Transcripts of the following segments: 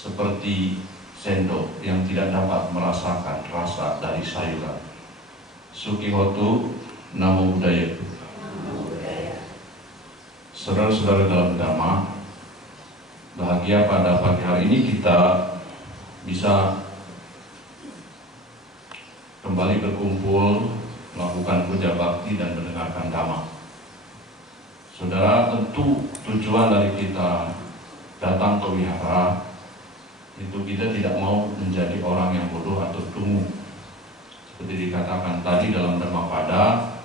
seperti sendok yang tidak dapat merasakan rasa dari sayuran. Sukihotu, Namo Buddhaya. Saudara-saudara dalam Dhamma, bahagia pada pagi hari ini kita bisa kembali berkumpul, melakukan puja bakti dan mendengarkan Dhamma. Saudara, tentu tujuan dari kita datang ke wihara itu kita tidak mau menjadi orang yang bodoh atau dungu. Seperti dikatakan tadi dalam Dhammapada,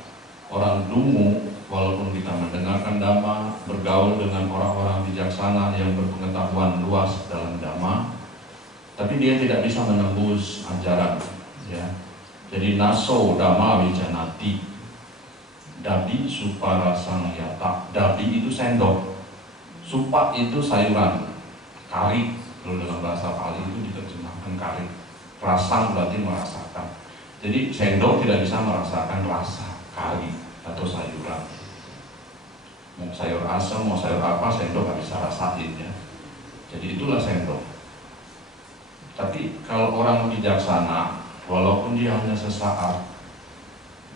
orang dungu walaupun kita mendengarkan Dhamma, bergaul dengan orang-orang bijaksana yang berpengetahuan luas dalam Dhamma, tapi dia tidak bisa menembus ajaran, ya. Jadi naso Dhamma wijanati, dabi supa rasang yata. Dabi itu sendok, supa itu sayuran, kari. Kalau dalam bahasa Pali itu diterjemahkan kari. Rasang berarti merasakan. Jadi sendok tidak bisa merasakan rasa kari atau sayuran. Mau sayur asam, mau sayur apa, sendok nggak bisa rasain, ya. Jadi itulah sendok. Tapi kalau orang bijaksana, walaupun dia hanya sesaat,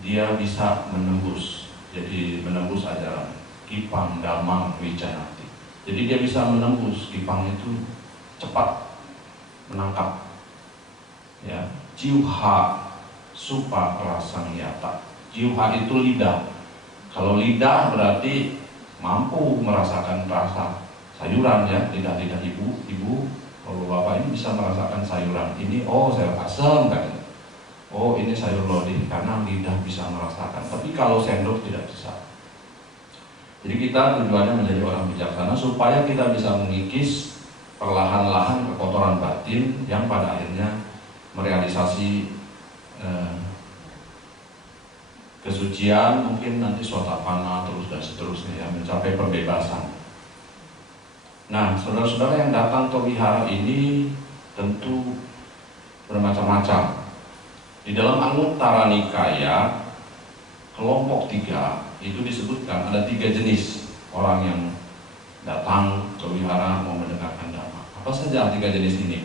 dia bisa menembus. Jadi menembus ajaran Kipang Damang Wijanati. Jadi dia bisa menembus. Kipang itu cepat menangkap, ya. Jiwha supa rasang yata. Jiwha itu lidah. Kalau lidah berarti mampu merasakan rasa sayuran, ya. Lidah ibu, kalau bapak ini bisa merasakan sayuran ini, oh sayur asam kan, oh ini sayur lodeh, karena lidah bisa merasakan. Tapi kalau sendok tidak bisa. Jadi kita tujuannya menjadi orang bijaksana supaya kita bisa mengikis perlahan-lahan kekotoran batin yang pada akhirnya merealisasi kesucian, mungkin nanti sotapana terus dan seterusnya, ya, mencapai pembebasan. Nah, saudara-saudara yang datang ke wihara ini tentu bermacam-macam. Di dalam Anuttara Nikaya kelompok 3 itu disebutkan ada 3 jenis orang yang datang ke wihara mau mendengarkan Dhamma. Apa saja 3 jenis ini?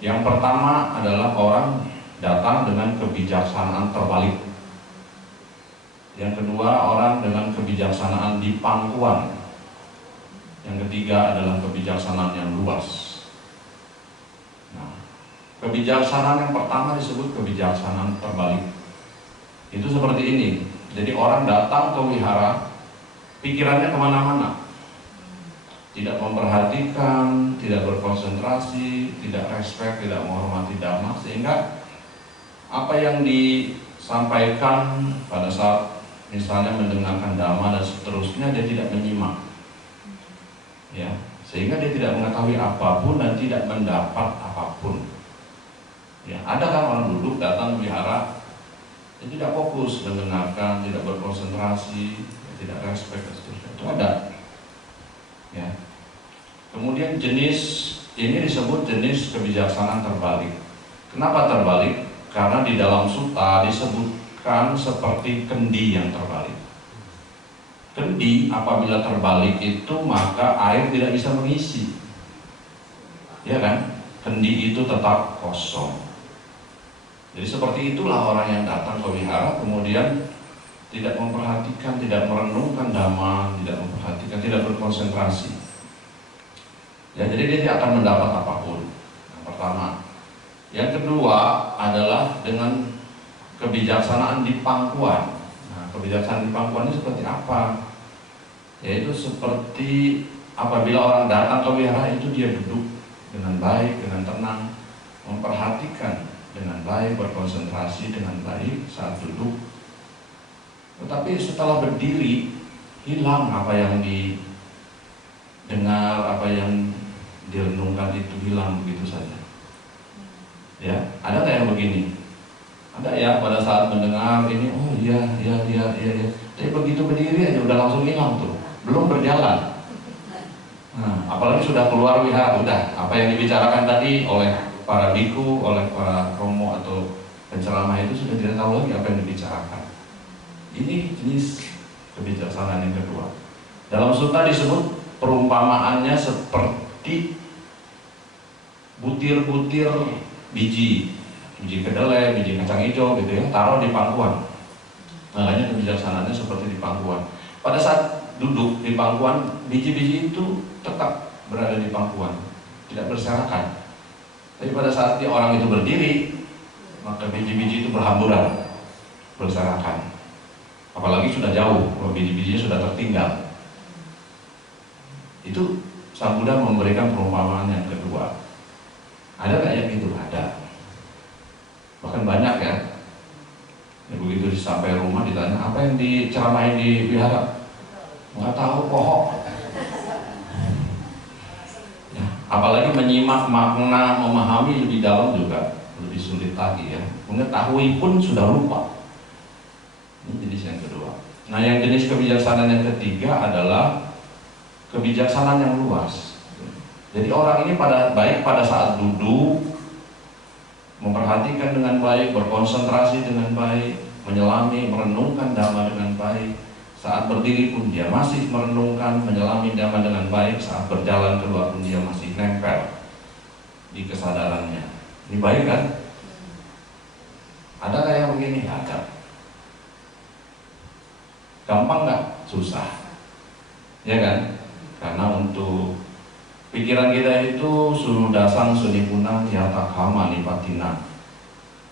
Yang pertama adalah orang datang dengan kebijaksanaan terbalik. Yang kedua, orang dengan kebijaksanaan di pangkuan. Yang ketiga adalah kebijaksanaan yang luas. Nah, kebijaksanaan yang pertama disebut kebijaksanaan terbalik. Itu seperti ini. Jadi orang datang ke wihara, pikirannya kemana-mana. Tidak memperhatikan, tidak berkonsentrasi, tidak respect, tidak menghormati Dhamma, sehingga apa yang disampaikan pada saat misalnya mendengarkan Dhamma dan seterusnya, dia tidak menyimak, ya, sehingga dia tidak mengetahui apapun dan tidak mendapat apapun. Ya, ada kan orang duduk datang ke wihara, dia tidak fokus mendengarkan, tidak berkonsentrasi, tidak respect dan seterusnya. Itu ada. Ya. Kemudian jenis ini disebut jenis kebijaksanaan terbalik. Kenapa terbalik? Karena di dalam sutta disebutkan seperti kendi yang terbalik. Kendi apabila terbalik itu maka air tidak bisa mengisi, ya kan? Kendi itu tetap kosong. Jadi seperti itulah orang yang datang ke wihara kemudian tidak memperhatikan, tidak merenungkan Dhamma, tidak memperhatikan, tidak berkonsentrasi. Ya, jadi dia tidak akan mendapat apapun. Yang pertama. Yang kedua adalah dengan kebijaksanaan di pangkuan. Nah, kebijaksanaan di pangkuan ini seperti apa? Yaitu seperti apabila orang datang ke wihara itu dia duduk dengan baik, dengan tenang, memperhatikan dengan baik, berkonsentrasi dengan baik saat duduk. Tetapi setelah berdiri, hilang apa yang didengar, apa yang direnungkan itu hilang begitu saja. Ya, ada nggak yang begini? Ada ya, pada saat mendengar ini, oh iya. Tapi begitu berdiri aja udah langsung hilang tuh, belum berjalan. Nah, apalagi sudah keluar wihara, udah apa yang dibicarakan tadi oleh para biku, oleh para romo atau penceramah itu sudah tidak tahu lagi apa yang dibicarakan. Ini jenis kebijaksanaan yang kedua. Dalam sutta disebut perumpamaannya seperti butir-butir biji kedelai, biji kacang hijau gitu ya, taruh di pangkuan. Makanya kebijaksanaannya seperti di pangkuan. Pada saat duduk di pangkuan, biji-biji itu tetap berada di pangkuan, tidak berserakan. Tapi pada saat orang itu berdiri, maka biji-biji itu berhamburan, berserakan. Apalagi sudah jauh, kalau biji-bijinya sudah tertinggal. Itu Sang Buddha memberikan perumpamaan yang kedua. Ada nggak yang gitu? Ada. Bahkan banyak ya. Begitu sampai rumah ditanya, apa yang diceramain di wihara? Nggak tahu, pohok. Ya, apalagi menyimak makna, memahami lebih dalam juga lebih sulit lagi ya. Mengetahui pun sudah lupa. Ini jenis yang kedua. Nah, yang jenis kebijaksanaan yang ketiga adalah kebijaksanaan yang luas. Jadi orang ini baik pada saat duduk, memperhatikan dengan baik, berkonsentrasi dengan baik, menyelami, merenungkan dhamma dengan baik. Saat berdiri pun dia masih merenungkan, menyelami dhamma dengan baik. Saat berjalan keluar pun dia masih nempel di kesadarannya. Ini baik kan? Ada nggak yang begini? Ada. Gampang nggak? Susah. Ya kan? Karena untuk pikiran kita itu sunudasang sunipunang yata kama nipatina.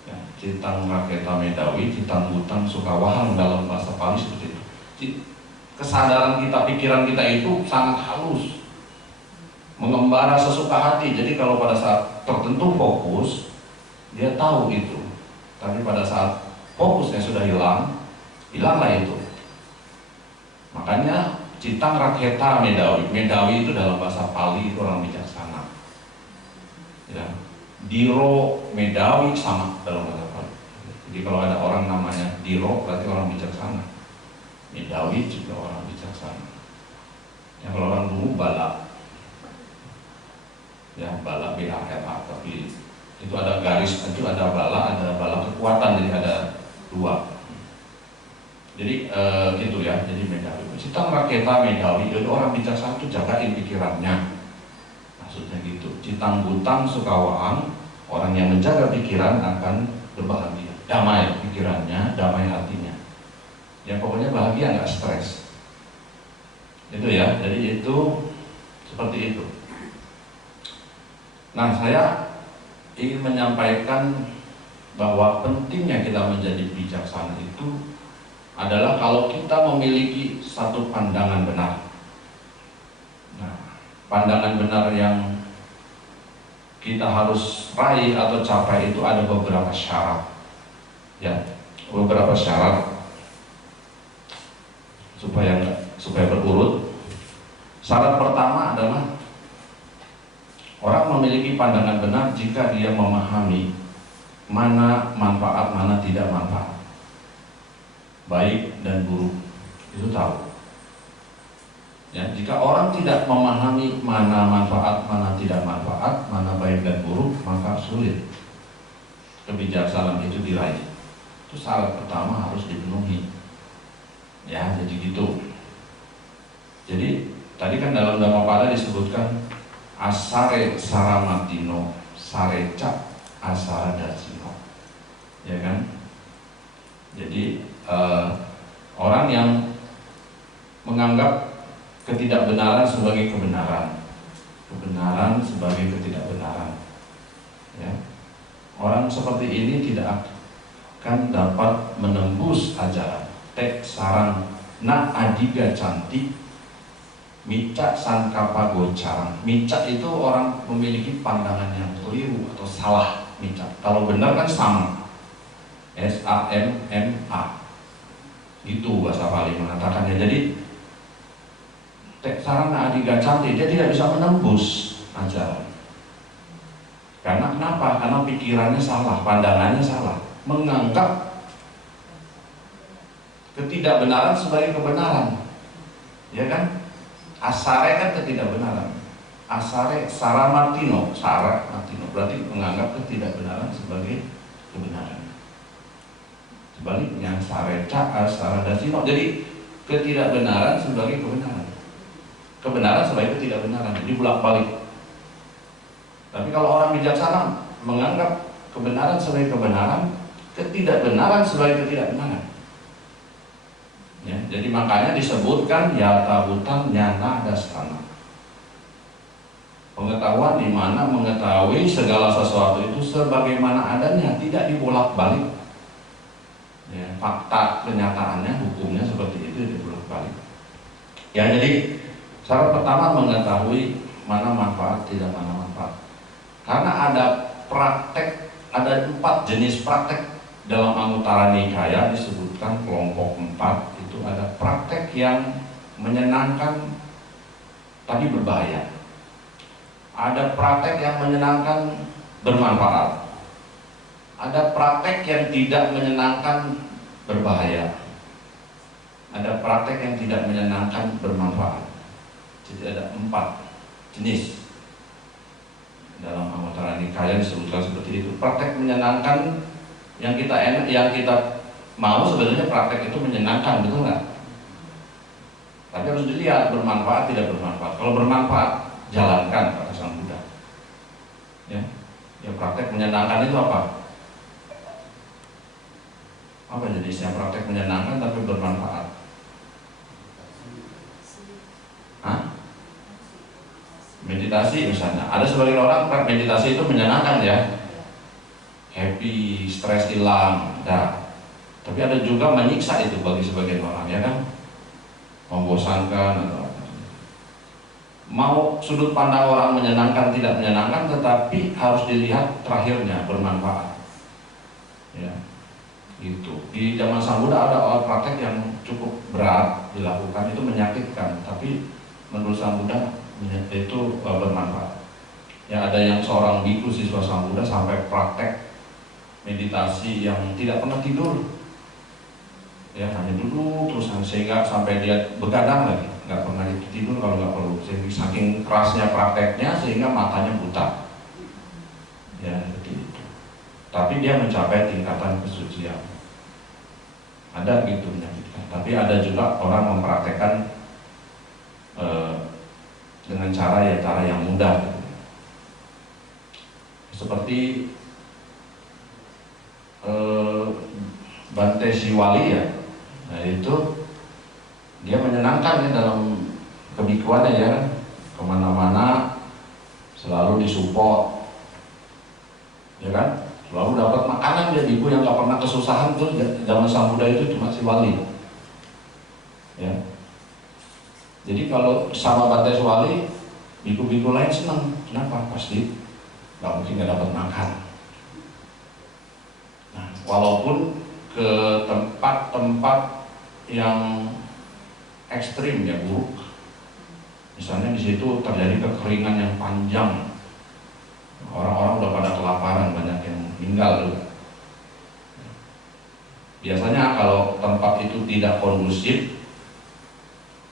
Ya, citang raketa medawi, citang butang sukawahang dalam bahasa Pali seperti itu. Kesadaran kita, pikiran kita itu sangat halus, mengembara sesuka hati. Jadi kalau pada saat tertentu fokus, dia tahu itu. Tapi pada saat fokusnya sudah hilang, hilanglah itu. Makanya citang raketa medawi. Medawi itu dalam bahasa Pali itu orang bijaksana. Ya. Diro medawi sama dalam bahasa Pali. Jadi kalau ada orang namanya Diro berarti orang bijaksana. Medawi juga orang bijaksana. Ya, kalau orang dulu bala. Ya, bala BALA, tapi itu ada garis, itu ada bala kekuatan, jadi ada dua. Jadi gitu ya, jadi medawi. Citang raketa medawi, jadi orang bijaksana itu jagain pikirannya. Maksudnya gitu. Citang butang sukawaan, orang yang menjaga pikiran akan berbahagia. Damai pikirannya, damai hatinya. Ya pokoknya bahagia, nggak stres. Itu ya, jadi itu seperti itu. Nah, saya ingin menyampaikan bahwa pentingnya kita menjadi bijaksana itu adalah kalau kita memiliki satu pandangan benar. Nah, pandangan benar yang kita harus raih atau capai itu ada beberapa syarat. Ya, beberapa syarat supaya berurut. Syarat pertama adalah orang memiliki pandangan benar jika dia memahami mana manfaat, mana tidak manfaat, baik dan buruk, itu tahu. Ya, jika orang tidak memahami mana manfaat, mana tidak manfaat, mana baik dan buruk, maka sulit kebijaksanaan itu diraih. Itu syarat pertama harus dipenuhi. Ya, jadi gitu. Jadi tadi kan dalam Dhammapada disebutkan asare saramatino sareca asaradasino. Ya kan? Jadi orang yang menganggap ketidakbenaran sebagai kebenaran, kebenaran sebagai ketidakbenaran, ya. Orang seperti ini tidak akan dapat menembus ajaran. Tek sarang na adiga cantik mica sankapa gocarang. Mica itu orang memiliki pandangan yang keliru atau salah. Mica, kalau benar kan sama, SAMMA. Itu bahasa Pali mengatakannya. Jadi tek sarang na adiga cantik, dia tidak bisa menembus ajaran. Karena kenapa? Karena pikirannya salah, pandangannya salah, menganggap ketidakbenaran sebagai kebenaran, ya kan? Asare kan ketidakbenaran. Asare saramatino, saramatino berarti menganggap ketidakbenaran sebagai kebenaran. Sebaliknya sareca asaradasino, jadi ketidakbenaran sebagai kebenaran, kebenaran sebagai ketidakbenaran. Jadi bolak-balik. Tapi Tapi kalau orang bijaksana menganggap kebenaran sebagai kebenaran, ketidakbenaran sebagai ketidakbenaran. Ya, jadi makanya disebutkan yata hutan nyana dastana. Pengetahuan di mana mengetahui segala sesuatu itu sebagaimana adanya, tidak dibolak-balik. Ya, fakta kenyataannya, hukumnya seperti itu dibolak-balik. Ya, jadi syarat pertama mengetahui mana manfaat, tidak mana manfaat. Karena ada praktek, ada 4 jenis praktek dalam Anguttara Nikaya disebutkan kelompok 4 itu ada praktek yang menyenangkan tapi berbahaya. Ada praktek yang menyenangkan bermanfaat. Ada praktek yang tidak menyenangkan berbahaya. Ada praktek yang tidak menyenangkan bermanfaat. Jadi ada 4 jenis dalam Anguttara Nikaya disebutkan seperti itu. Praktek menyenangkan yang kita mau sebenarnya praktek itu menyenangkan, betul nggak? Tapi harus dilihat bermanfaat tidak bermanfaat. Kalau bermanfaat jalankan kata Sang Buddha. Ya, praktek menyenangkan itu apa? Apa jenisnya praktek menyenangkan tapi bermanfaat? Hah? Meditasi misalnya. Ada sebagian orang meditasi itu menyenangkan ya, happy, stres hilang, tapi ada juga menyiksa itu bagi sebagian orang, ya kan? Membosankan atau mau sudut pandang orang menyenangkan tidak menyenangkan, tetapi harus dilihat terakhirnya bermanfaat. Ya, gitu. Di zaman Sang Buddha ada praktek yang cukup berat dilakukan, itu menyakitkan, tapi menurut Sang Buddha itu bermanfaat. Ya, ada yang seorang biku siswa Sang Buddha sampai praktek meditasi yang tidak pernah tidur. Ya, hanya duduk terus sehingga sampai dia begadang lagi, nggak pernah tidur kalau nggak perlu. Saking kerasnya prakteknya sehingga matanya buta. Ya, seperti itu. Tapi dia mencapai tingkatan kesucian. Ada gitu menyakitkan. Tapi ada juga orang mempraktekkan dengan cara yang mudah. Seperti Bante Siwali ya, nah itu dia menyenangkan ya dalam kebikuannya ya, kemana-mana selalu disupport, ya kan, selalu dapat makanan dia, biku yang nggak pernah kesusahan tuh zaman Sang Buddha itu cuma Siwali, ya. Jadi kalau sama Bante Siwali, biku-biku lain senang, kenapa? Pasti nggak mungkin nggak dapat makan. Nah, walaupun ke tempat-tempat yang ekstrim ya buruk, misalnya di situ terjadi kekeringan yang panjang, orang-orang udah pada kelaparan, banyak yang meninggal juga. Biasanya kalau tempat itu tidak kondusif,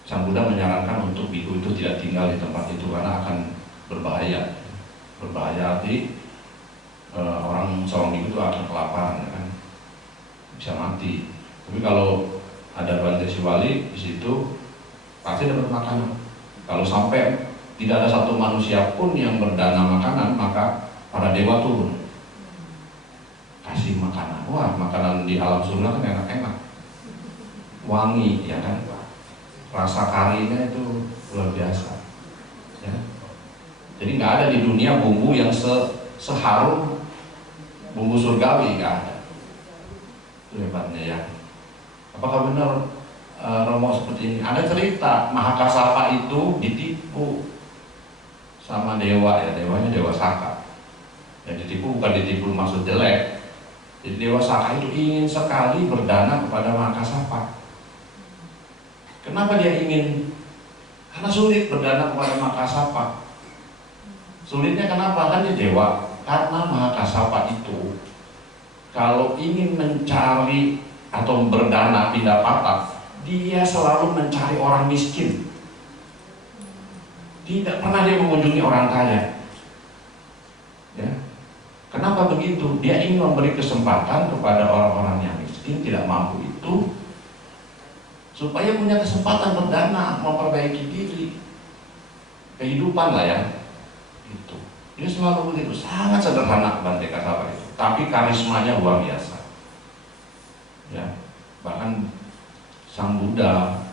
Sang Buddha menyarankan untuk biku itu tidak tinggal di tempat itu karena akan berbahaya. Berbahaya arti orang seorang biku itu akan kelaparan, ya kan? Bisa mati. Tapi kalau ada Bante Siwali di situ pasti dapat makanan. Kalau sampai tidak ada satu manusia pun yang berdana makanan, maka para dewa turun kasih makanan. Wah, makanan di alam surga kan enak-enak, wangi, ya kan? Rasa karinya itu luar biasa. Ya. Jadi nggak ada di dunia bumbu yang seharum bumbu surgawi, nggak ada. Itu hebatnya ya. Apakah benar Romo seperti ini? Ada cerita Mahakasapa itu ditipu sama dewa ya, dewanya Dewa Saka. Ya, ditipu bukan ditipu maksud jelek. Jadi Dewa Saka itu ingin sekali berdana kepada Mahakasapa. Kenapa dia ingin? Karena sulit berdana kepada Mahakasapa. Sulitnya kenapa? Kan dia dewa. Karena Mahakasapa itu kalau ingin mencari atau berdana pindah patah, dia selalu mencari orang miskin. Tidak pernah dia mengunjungi orang kaya. Ya. Kenapa begitu? Dia ingin memberi kesempatan kepada orang-orang yang miskin, tidak mampu itu, supaya punya kesempatan berdana, memperbaiki diri, kehidupan lah ya. Itu. Dia selalu begitu, sangat sederhana Bante Kasapa itu, tapi karismanya luar biasa. Ya, bahkan Sang Buddha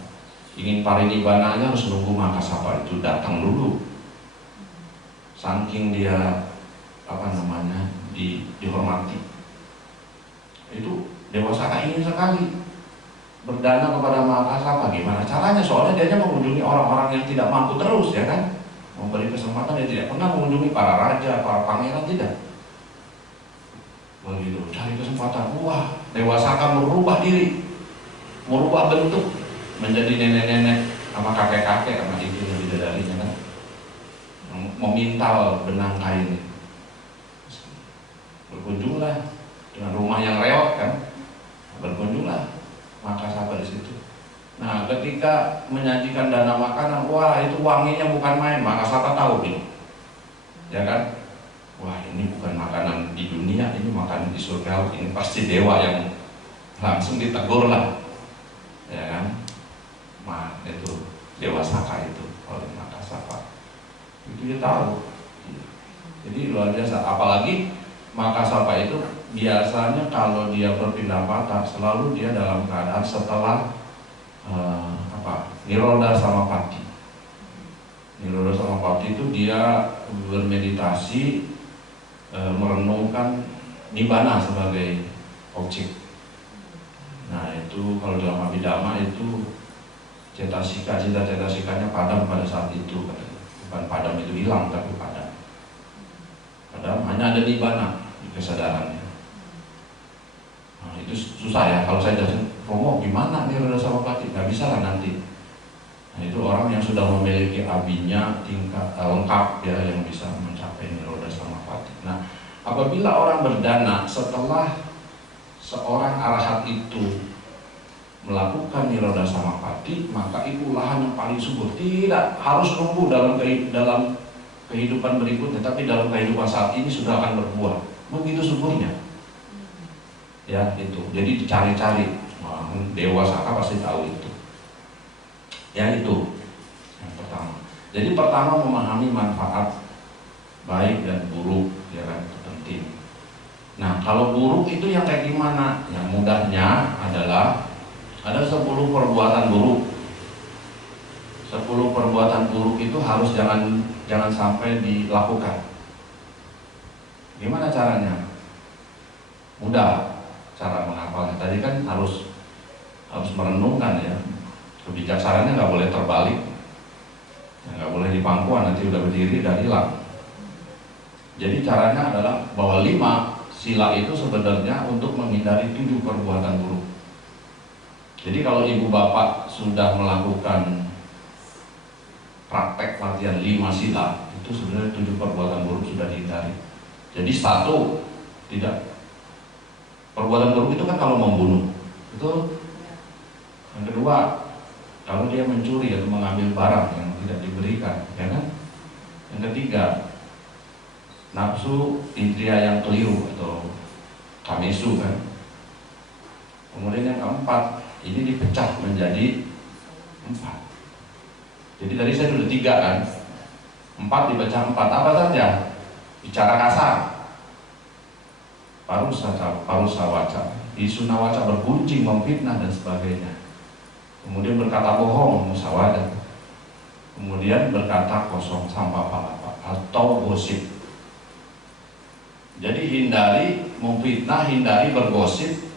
ingin parinibbananya harus nunggu Makasapa itu datang dulu. Saking dia dihormati. Itu Dewa Saka ingin sekali berdana kepada Makasapa. Gimana caranya? Soalnya dia mengunjungi orang-orang yang tidak mampu terus, ya kan? Memberi kesempatan, dia tidak pernah mengunjungi para raja, para pangeran, tidak. Begitu, cari kesempatan. Wah, Dewa Saka merubah diri, merubah bentuk menjadi nenek-nenek sama kakek-kakek sama ibu yang bidadarinya kan, memintal benang kain. Berkunjunglah dengan rumah yang reot kan, berkunjunglah Makasapa di situ. Nah, ketika menyajikan dana makanan, wah itu wanginya bukan main. Makasapa tahu nih, ya kan? Wah ini bukan makanan di dunia, ini makanan di surga. Ini pasti dewa yang langsung ditegur lah, ya kan? Nah itu Dewa Saka itu oleh Makasapa. Itu dia tahu. Jadi luar biasa. Apalagi Makasapa itu biasanya kalau dia berpindah patah selalu dia dalam keadaan setelah Nirodha Samapatti. Nirodha Samapatti itu dia bermeditasi, merenungkan nibbana sebagai objek. Nah itu kalau dalam Abhidhamma itu cita-citasikanya padam pada saat itu. Bukan padam itu hilang, tapi padam. Padam hanya ada nibbana di kesadarannya. Nah, itu susah ya kalau saya jelasin. Romo gimana nih Nirodha Samapatti? Gak bisa lah nanti. Nah itu orang yang sudah memiliki abinya tingkat lengkap ya, yang bisa mencapai Nirodha Samapatti. Nah apabila orang berdana setelah seorang arahat itu melakukan Nirodha Samapatti, maka itu lahan yang paling subur. Tidak harus nunggu dalam kehidupan berikutnya, tapi dalam kehidupan saat ini sudah akan berbuah. Begitu suburnya. Ya itu. Jadi dicari-cari. Dewa Saka pasti tahu itu. Ya itu yang pertama. Jadi pertama memahami manfaat baik dan buruk, ya kan, itu penting. Nah kalau buruk itu yang kayak gimana? Yang mudahnya adalah ada 10 perbuatan buruk. 10 perbuatan buruk itu harus jangan sampai dilakukan. Gimana caranya? Mudah cara menghafalnya. Tadi kan harus merenungkan ya. Kebijaksanaannya nggak boleh terbalik, nggak boleh di pangkuan, nanti udah berdiri dan hilang. Jadi caranya adalah bahwa 5 sila itu sebenarnya untuk menghindari 7 perbuatan buruk. Jadi kalau ibu bapak sudah melakukan praktek latihan 5 sila, itu sebenarnya 7 perbuatan buruk sudah dihindari. Jadi 1, tidak. Perbuatan buruk itu kan kalau membunuh, betul. Yang kedua, kalau dia mencuri atau mengambil barang yang tidak diberikan, ya kan? Yang ketiga, nafsu indria yang keliru atau kamesu kan. Kemudian yang keempat, ini dipecah menjadi 4. Jadi tadi saya sudah 3 kan, 4 dipecah 4. Apa saja? Bicara kasar, parusa waca, isuna waca, berguncing, memfitnah dan sebagainya. Kemudian berkata bohong, musawadah. Kemudian berkata kosong, sampah palapa, atau gosip. Jadi hindari memfitnah, hindari bergosip,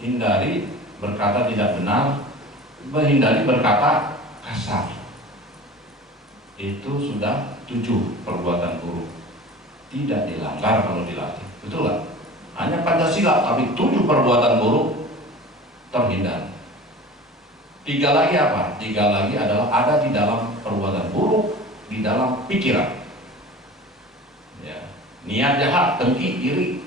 hindari berkata tidak benar, hindari berkata kasar. Itu sudah 7 perbuatan buruk. Tidak dilanggar kalau dilatih, betul gak? Hanya Pancasila, tapi 7 perbuatan buruk terhindar. 3 lagi apa? 3 lagi adalah ada di dalam perbuatan buruk, di dalam pikiran. Ya. Niat jahat, dengki, iri,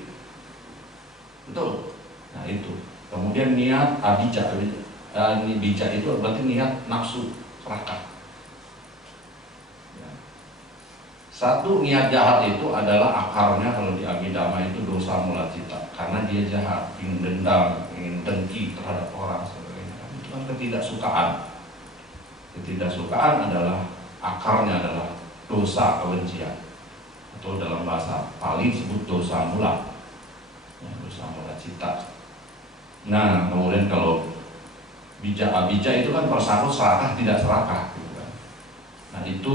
betul. Nah itu. Kemudian niat abija, bija itu berarti niat nafsu, serakah. Ya. 1 niat jahat itu adalah akarnya kalau di Abhidhamma itu dosa mula cita, karena dia jahat, ingin dendam, ingin dengki terhadap orang. Ketidaksukaan. Ketidaksukaan adalah akarnya adalah dosa kebencian. atau dalam bahasa Pali disebut dosa mula, ya, dosa mula cita. Nah, kemudian kalau bija abija itu kan persangkut serakah tidak serakah, gitu kan. Nah, itu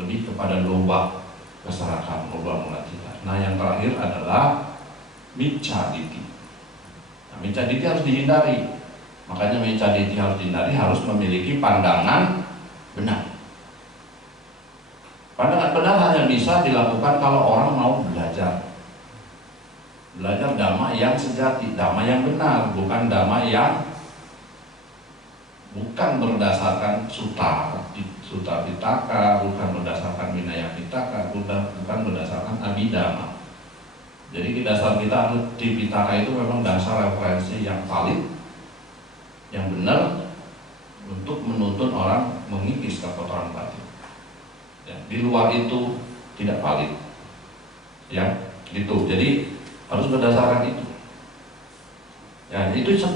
lebih kepada loba keserakahan, loba mula cita. Nah, yang terakhir adalah micca diti. Nah, micca diti harus dihindari. Makanya micca diti harus dihindari, harus memiliki pandangan benar. Pandangan benar hanya bisa dilakukan kalau orang mau belajar. Belajar dhamma yang sejati, dhamma yang benar, bukan dhamma yang bukan berdasarkan sutta pitaka, bukan berdasarkan vinaya pitaka, bukan berdasarkan abhidhamma. Jadi di dasar kita di pitaka itu memang dasar referensi yang valid, yang benar untuk menuntun orang mengikis kekotoran batin. Ya, di luar itu tidak valid, ya gitu. Jadi harus berdasarkan itu. Ya, itu 10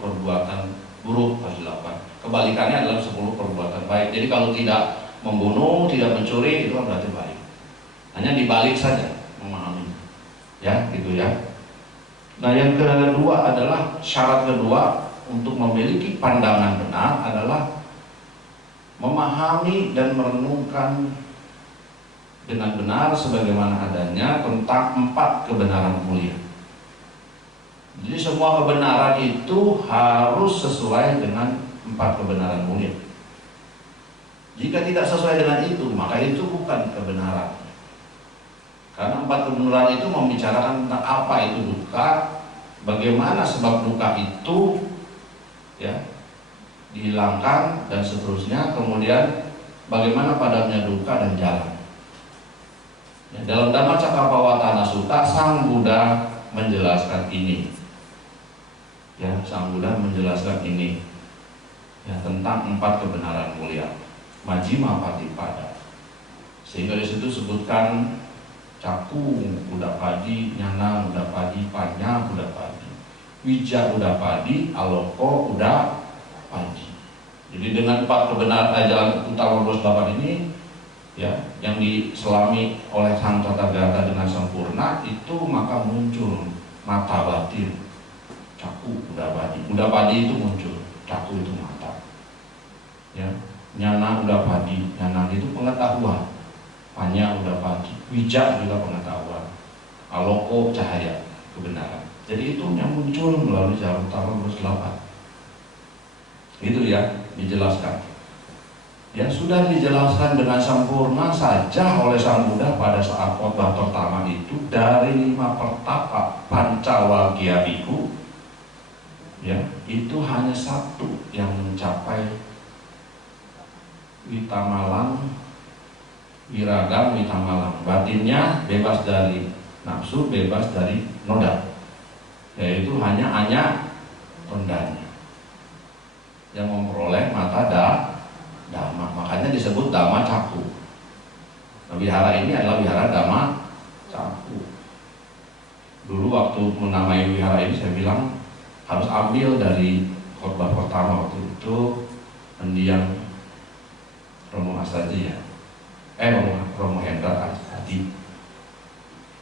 perbuatan buruk harus dilakukan. Kebalikannya adalah 10 perbuatan baik. Jadi kalau tidak membunuh, tidak mencuri, itu kan berarti baik. Hanya dibalik saja memahami. Ya, gitu ya. Nah, yang kedua adalah syarat kedua untuk memiliki pandangan benar adalah memahami dan merenungkan dengan benar sebagaimana adanya tentang 4 kebenaran mulia. Jadi semua kebenaran itu harus sesuai dengan 4 kebenaran mulia. Jika tidak sesuai dengan itu, maka itu bukan kebenaran. Karena 4 kebenaran itu membicarakan tentang apa itu duka, bagaimana sebab duka itu ya dihilangkan dan seterusnya, kemudian bagaimana padamnya duka dan jalan. Ya, dalam Dhammacakkappavattana Sutta Sang Buddha menjelaskan ini. Ya, Sang Buddha menjelaskan ini. Ya, tentang 4 kebenaran mulia. Majjhima Patipada. Sehingga di situ sebutkan caku Uddapadi, nyana Uddapadi, panya Uddapadi, wija Uddapadi, aloko Uddapadi. Jadi dengan 4 kebenaran jalan utama 28 ini, ya, yang diselami oleh Sang Tathagata dengan sempurna itu, maka muncul mata batin, caku Uddapadi. Uddapadi itu muncul, caku itu mata. Ya, nyana Uddapadi, nyana itu pengetahuan, panya Uddapadi, wija juga pengetahuan, aloko cahaya kebenaran. Jadi itu yang muncul melalui jalan utama 28. Itu ya dijelaskan. Yang sudah dijelaskan dengan sempurna saja oleh Sang Buddha pada saat khotbah pertama itu dari 5 pertapa Pancawagya Bhikkhu, ya, itu hanya 1 yang mencapai Witamalang, Wiragam Witamalang. Batinnya bebas dari nafsu, bebas dari noda, yaitu hanya tondanya yang memperoleh mata Dhamma. Makanya disebut Dhamma Caku. Nah, wihara ini adalah wihara Dhamma Caku. Dulu waktu menamai wihara ini saya bilang harus ambil dari khotbah pertama waktu itu mendiang Romo Astaji, ya, Romo Hendra Adi.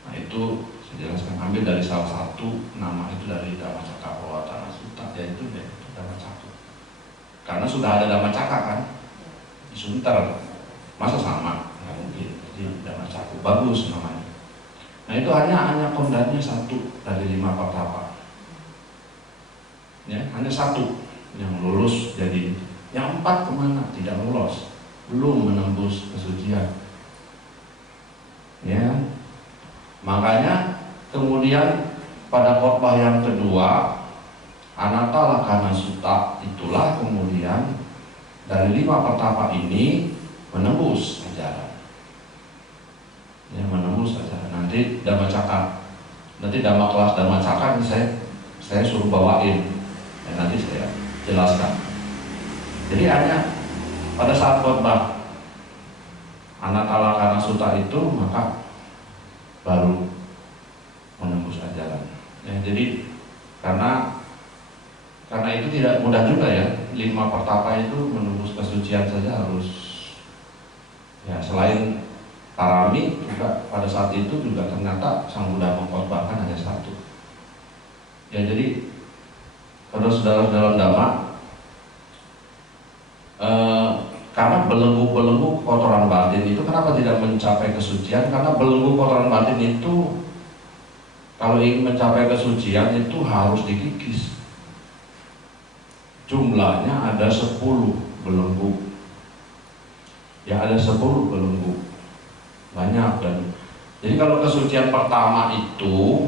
Nah, itu saya jelaskan, ambil dari salah satu nama itu dari Dhammacakkappavattana Sutta, yaitu Dhamma Caku. Karena sudah ada Dhammacakka kan, disunter, masa sama? Nggak mungkin. Jadi Dhamma Caku bagus namanya. Nah, itu hanya kondannya 1 dari 5 pertapa. Ya, hanya 1 yang lulus jadi. Yang 4 kemana? Tidak lolos, belum menembus kesucian. Ya, makanya kemudian pada khotbah yang kedua Anatalakkhana Sutta itulah kemudian dari 5 pertapa ini menembus ajaran. Ya, menembus ajaran. Nanti Dhammacakka, nanti Dhamma kelas Dhammacakka ini saya suruh bawain. Ya, nanti saya jelaskan. Jadi hanya pada saat khotbah Anatalakkhana Sutta itu maka baru menembus ajaran. Ya, jadi karena itu tidak mudah juga ya, 5 pertapa itu menembus kesucian saja harus, ya, selain Parami juga pada saat itu juga ternyata Sang Buddha mengkhotbahkan hanya satu. Ya, jadi saudara-saudara dalam Dhamma, karena belenggu-belenggu kotoran batin itu kenapa tidak mencapai kesucian? Karena belenggu kotoran batin itu kalau ingin mencapai kesucian itu harus dikikis. Jumlahnya ada 10 belenggu. Ya, ada 10 belenggu. Banyak. Dan jadi kalau kesucian pertama itu,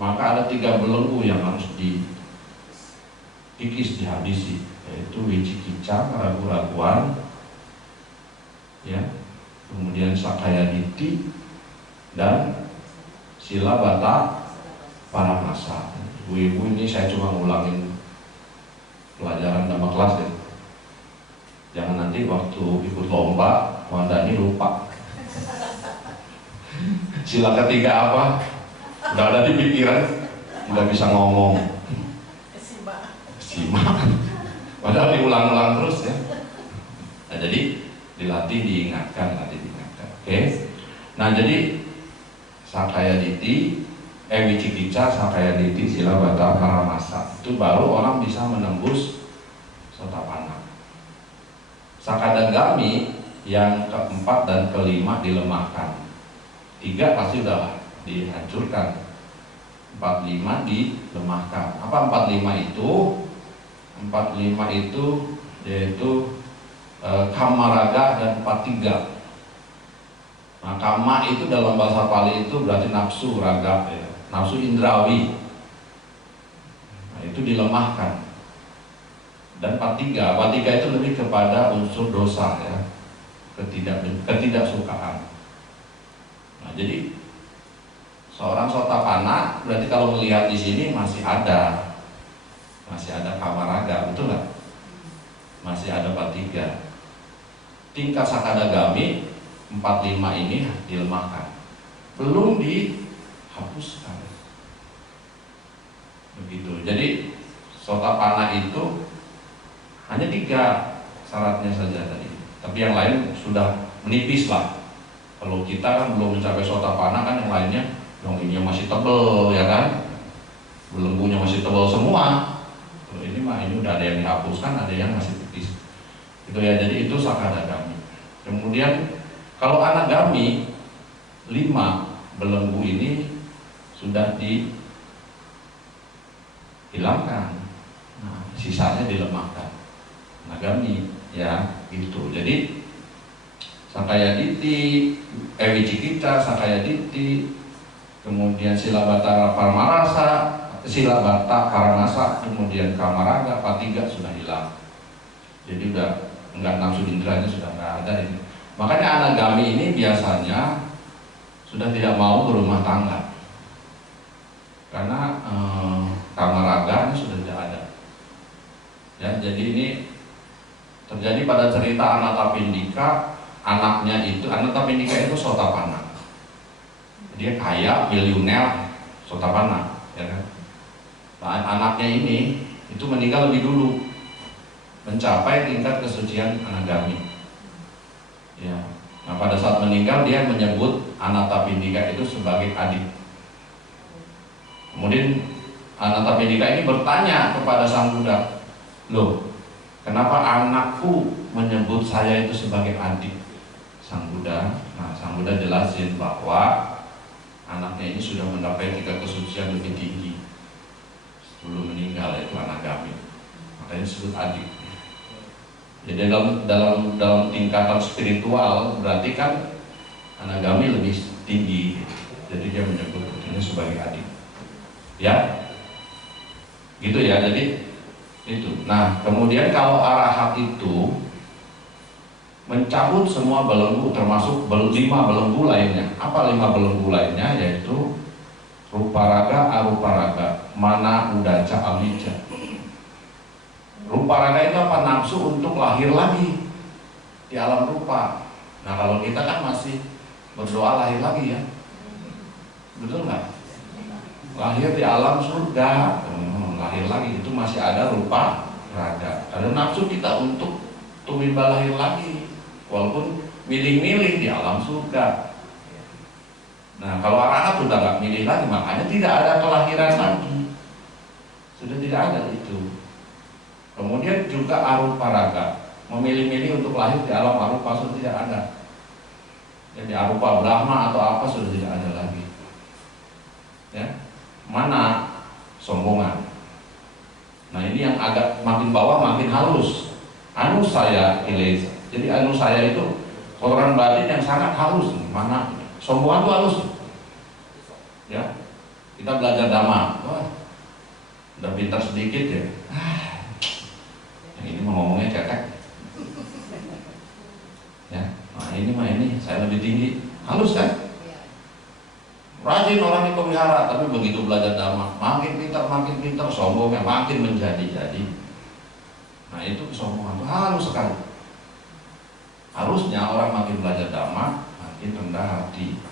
maka ada 3 belenggu yang harus dikikis, dihabisi, yaitu wicikicca, keraguan-raguan, ya, kemudian sakayaditi, dan silabata paramasa. Ibu-ibu ini saya cuma ngulangin pelajaran Dhamma kelas deh. Jangan nanti waktu ikut lomba Wandani lupa. Sila ketiga apa? Udah ada di pikiran, nggak bisa ngomong. Simak. Padahal diulang-ulang terus ya. Nah, jadi dilatih, diingatkan. Oke. Nah, jadi sakayaditi, wicikicca, sakayaditi, silabata paramasa, itu baru orang bisa menembus sotapanna. Sakadagami yang keempat dan kelima dilemahkan. 3 pasti udah dihancurkan. 45 dilemahkan. Apa 45 itu? 45 itu yaitu kamaraga dan 43. Nah, kama itu dalam bahasa Pali itu berarti nafsu raga, ya, nafsu indrawi. Nah, itu dilemahkan. Dan 43 itu lebih kepada unsur dosa, ya, ketidaksukaan. Nah, jadi seorang sotapanna berarti kalau melihat di sini masih ada kamaraga, betul nggak? Masih ada 43. Tingkat sakadagami 45 ini dilemahkan, belum dihapuskan. Begitu. Jadi sotapanna itu hanya 3 syaratnya saja tadi, tapi yang lain sudah menipis lah. Kalau kita kan belum mencapai sotapanna kan yang lainnya, yang ini masih tebel, ya kan? Belenggunya masih tebel semua. Kalau ini mah ini udah ada yang dihapuskan, ada yang masih tipis. Itu ya, jadi itu sakadagami. Kemudian kalau anagami 5 belenggu ini sudah dihilangkan. Nah, sisanya dilemahkan. Anagami, ya, gitu. Jadi sakayaditi, wicikicca, sakayaditi, kemudian silabata paramasa, kemudian kamaraga, 43 sudah hilang. Jadi udah enggak, nafsu indranya sudah enggak ada ini. Makanya anagami ini biasanya sudah tidak mau berumah tangga karena kamaraganya sudah tidak ada. Ya, jadi ini terjadi pada cerita Anathapindika. Anaknya itu, Anathapindika itu sotapanna. Dia kaya, miliuner, sotapanna, ya kan? Nah, anaknya ini itu meninggal lebih dulu, mencapai tingkat kesucian anagami. Ya. Nah, pada saat meninggal dia menyebut Anathapindika itu sebagai adik. Kemudian Anathapindika ini bertanya kepada Sang Buddha, "Loh, kenapa anakku menyebut saya itu sebagai adik?" Sang Buddha, Sang Buddha jelasin bahwa anaknya ini sudah mencapai tingkat kesucian lebih tinggi sebelum meninggal, yaitu anagami. Makanya disebut adik. Jadi dalam tingkatan spiritual berarti kan anagami lebih tinggi. Jadi dia menyebut putrinya sebagai adik. Ya, gitu ya. Jadi itu. Nah, kemudian kalau arahat itu mencabut semua belenggu, termasuk 5 belenggu lainnya. Apa 5 belenggu lainnya? Yaitu ruparaga, aruparaga, mana, udaca, awija. Ruparaga itu apa? Nafsu untuk lahir lagi di alam rupa. Nah, kalau kita kan masih berdoa lahir lagi, ya, betul nggak? Lahir di alam surga, lahir lagi, itu masih ada rupa raga. Ada nafsu kita untuk tumimba lahir lagi, walaupun milih-milih di alam surga. Nah, kalau arahat sudah nggak milih lagi, makanya tidak ada kelahiran lagi. Sudah tidak ada itu. Kemudian juga arupa raga, memilih-milih untuk lahir di alam arupa sudah tidak ada. Jadi arupa Brahma atau apa sudah tidak ada lagi. Ya, mana sombongan. Nah, ini yang agak makin bawah makin halus. Anu saya ilesa. Jadi anu saya itu kotoran batin yang sangat halus. Mana sombongan itu halus. Ya, kita belajar dhamma. Wah, udah pintar sedikit ya. Yang ini mau ngomongnya cetek. Ya, nah ini mah ini saya lebih tinggi. Halus kan? Rajin orang itu wihara, tapi begitu belajar dhamma, makin pintar, sombongnya makin menjadi-jadi. Nah itu kesombongan itu halus sekali. Harusnya orang makin belajar dhamma, makin rendah hati,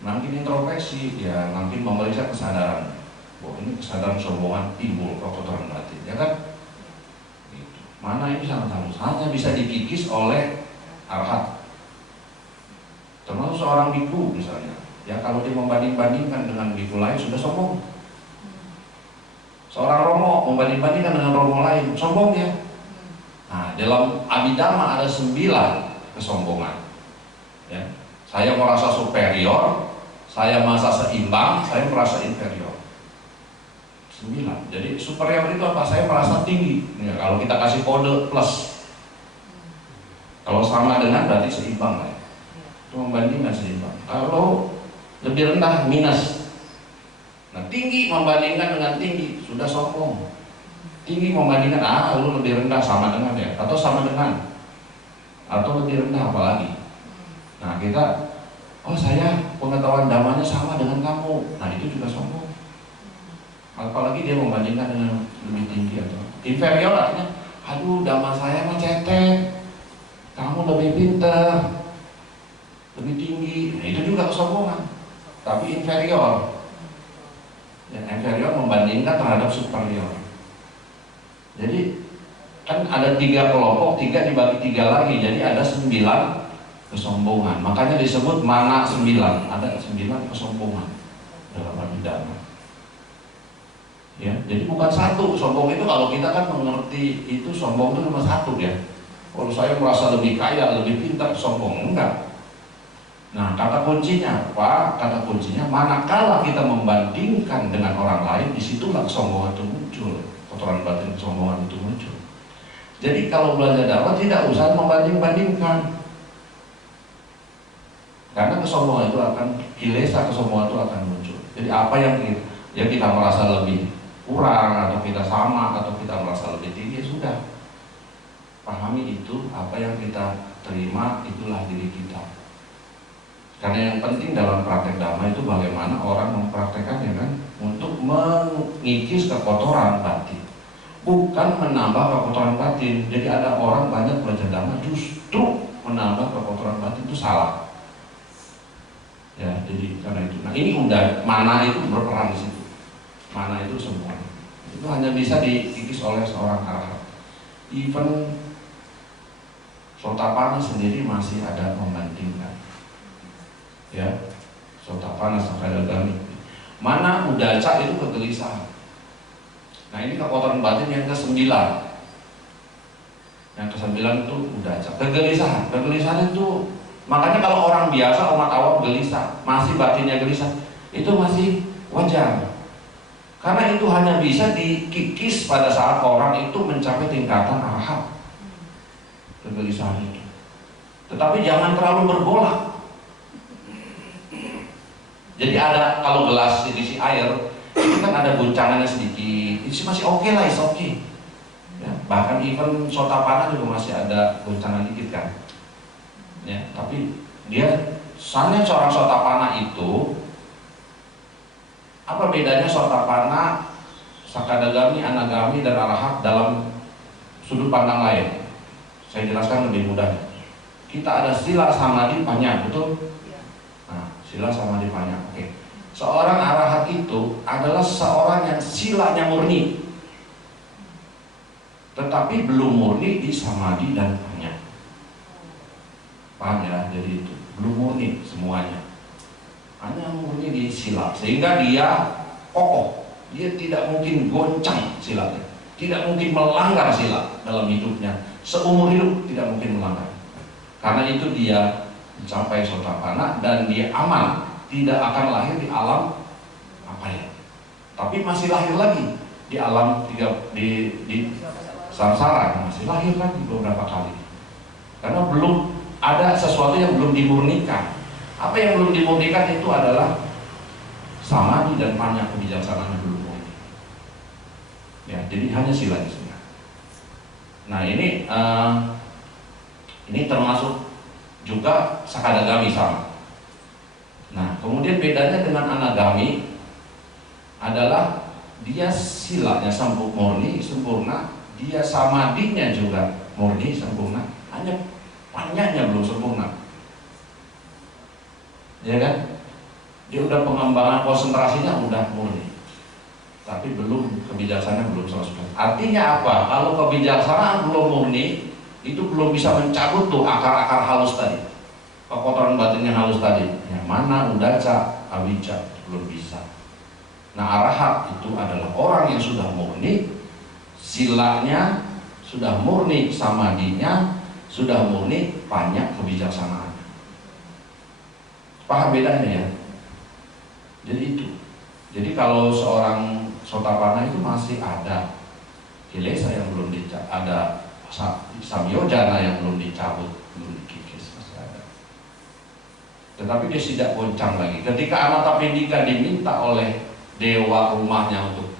makin introspeksi, ya makin memeriksa kesadaran. Oh, ini kesadaran sombongan timbul kotoran batin, ya kan? Gitu. Mana ini sangat halus, hanya bisa dikikis oleh arhat. Termasuk seorang biku misalnya. Ya kalau dia membanding-bandingkan dengan biku lain sudah sombong. Seorang romo membanding-bandingkan dengan romo lain, sombong ya. Nah, dalam abhidhamma ada 9 kesombongan. Ya. Saya merasa superior, saya merasa seimbang, saya merasa inferior. 9. Jadi superior itu apa? Saya merasa tinggi. Ya, kalau kita kasih kode plus. Kalau sama dengan berarti seimbang lah. Itu membandingkan seimbang. Kalau lebih rendah minus. Nah, tinggi membandingkan dengan tinggi sudah sombong. Tinggi membandingkan lu lebih rendah sama dengan ya, atau sama dengan, atau lebih rendah apalagi. Nah kita, oh saya pengetahuan dhammanya sama dengan kamu. Nah itu juga sombong. Apalagi dia membandingkan dengan lebih tinggi atau inferior, artinya, aduh dhamma saya mah cetek, kamu lebih pintar, lebih tinggi. Nah itu juga kesombongan. Tapi inferior, ya, inferior membandingkan terhadap superior. Jadi kan ada 3 kelompok, 3 dibagi 3 lagi, jadi ada 9 kesombongan. Makanya disebut mana 9, ada 9 kesombongan dalam abhidhamma. Ya, jadi bukan satu. Sombong itu kalau kita kan mengerti itu sombong itu cuma satu ya. Kalau saya merasa lebih kaya, lebih pintar, sombong enggak. Nah, kata kuncinya apa? Kata kuncinya manakala kita membandingkan dengan orang lain, disitulah kesombongan itu muncul, kotoran batin kesombongan itu muncul. Jadi kalau belajar dhamma tidak usah membanding-bandingkan, karena kesombongan itu akan kilesa, kesombongan itu akan muncul. Jadi apa yang kita merasa lebih kurang, atau kita sama, atau kita merasa lebih tinggi, sudah pahami itu. Apa yang kita terima itulah diri kita. Karena yang penting dalam praktek dhamma itu bagaimana orang mempraktekkannya kan, untuk mengikis kekotoran batin, bukan menambah kekotoran batin. Jadi ada orang banyak belajar dhamma justru menambah kekotoran batin, itu salah. Ya, jadi karena itu. Nah ini udah mana itu berperan di situ. Mana itu semua. Itu hanya bisa dikikis oleh seorang arahat. Even Sotapanna sendiri masih ada membandingkan. Ya, Sotapanna Sakadagami. Mana Udaca itu kegelisahan. Nah ini kekotoran batin yang ke-9. Yang ke-9 itu Udaca, kegelisahan. Kegelisahan itu, makanya kalau orang biasa, umat awam gelisah, masih batinnya gelisah, itu masih wajar. Karena itu hanya bisa dikikis pada saat orang itu mencapai tingkatan arahat. Kegelisahan itu. Tetapi jangan terlalu bergolak. Jadi ada, kalau gelas diisi air itu kan ada guncangannya sedikit, itu masih oke lah, is oke. Ya, bahkan even Sotapanna juga masih ada guncangan dikit kan. Ya, tapi dia soalnya seorang Sotapanna itu apa bedanya Sotapanna, Sakadagami, Anagami, dan Arahat dalam sudut pandang lain? Saya jelaskan lebih mudah. Kita ada sila samadhi panya, betul? Sila samadhi panya. Oke. Seorang arahat itu adalah seorang yang silanya murni, tetapi belum murni di samadhi dan panya. Paham ya? Jadi itu belum murni semuanya, hanya murni di sila, sehingga dia kokoh, dia tidak mungkin goncang silanya, tidak mungkin melanggar sila dalam hidupnya, seumur hidup tidak mungkin melanggar. Karena itu dia mencapai sotapanna dan dia aman, tidak akan lahir di alam apa ya, tapi masih lahir lagi di alam di samsara, masih lahir lagi beberapa kali, karena belum ada sesuatu yang belum dimurnikan. Apa yang belum dimurnikan itu adalah samadhi dan panya, kebijaksanaan belum murni. Ya, jadi hanya sila saja. Nah ini termasuk juga sakadagami sama. Nah kemudian bedanya dengan anagami adalah dia silanya murni sempurna, dia samadhinya juga murni sempurna, hanya panyanya belum sempurna, ya kan? Dia udah pengembangan konsentrasinya udah murni, tapi belum kebijaksanaan belum 100%. Artinya apa? Kalau kebijaksanaan belum murni, itu belum bisa mencabut tuh akar-akar halus tadi, kekotoran batin yang halus tadi. Yang mana udaca, awicca, belum bisa. Nah arahat itu adalah orang yang sudah murni silanya, sudah murni samadhinya, sudah murni banyak kebijaksanaan. Paham bedanya ya? Jadi itu. Jadi kalau seorang sotapanna itu masih ada kilesa yang belum dicabut, ada samyojana yang belum dicabut, belum dikikis, masih ada. Tetapi dia tidak goncang lagi. Ketika Anathapindika diminta oleh dewa rumahnya untuk,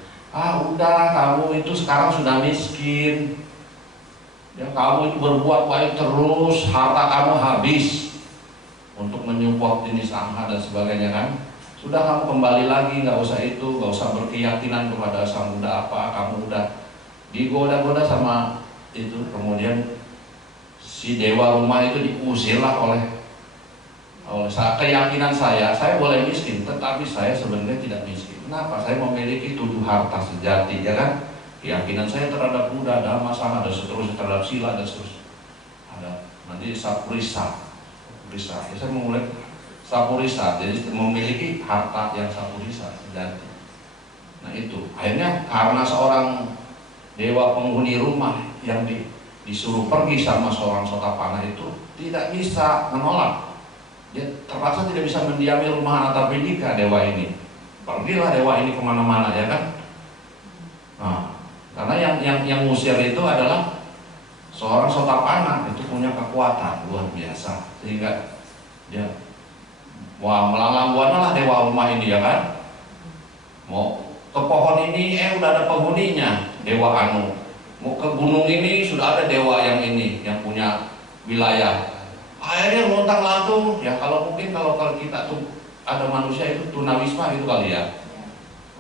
udah kamu itu sekarang sudah miskin, ya kamu itu berbuat baik terus, harta kamu habis untuk menyupport jenis angka dan sebagainya kan. Sudah kamu kembali lagi, nggak usah itu, nggak usah berkeyakinan kepada sang Buddha apa, kamu udah digoda-goda sama itu. Kemudian si dewa rumah itu diusirlah oleh keyakinan saya boleh miskin, tetapi saya sebenarnya tidak miskin. Kenapa? Saya memiliki 7 harta sejati, ya kan? Keyakinan saya terhadap Buddha, Dhamma, Sangha, dan seterusnya, terhadap sila dan seterusnya. Ada nanti sapurisa. Ya, saya memulai sapurisa, jadi memiliki harta yang sapurisa sejati. Nah itu, akhirnya karena seorang dewa penghuni rumah yang disuruh pergi sama seorang sotapanna itu tidak bisa menolak. Dia terpaksa tidak bisa mendiami rumah Anathapindika dewa ini. Pergilah dewa ini kemana-mana, ya kan? Nah, karena yang ngusir itu adalah seorang sotapanna, itu punya kekuatan luar biasa, sehingga dia melanglang buana lah dewa rumah ini, ya kan? Mau ke pohon ini, udah ada penghuninya, dewa anu. Mau ke gunung ini, sudah ada dewa yang ini, yang punya wilayah. Akhirnya lontang lantung, ya kalau kita tuh ada manusia itu tunawisma gitu kali ya.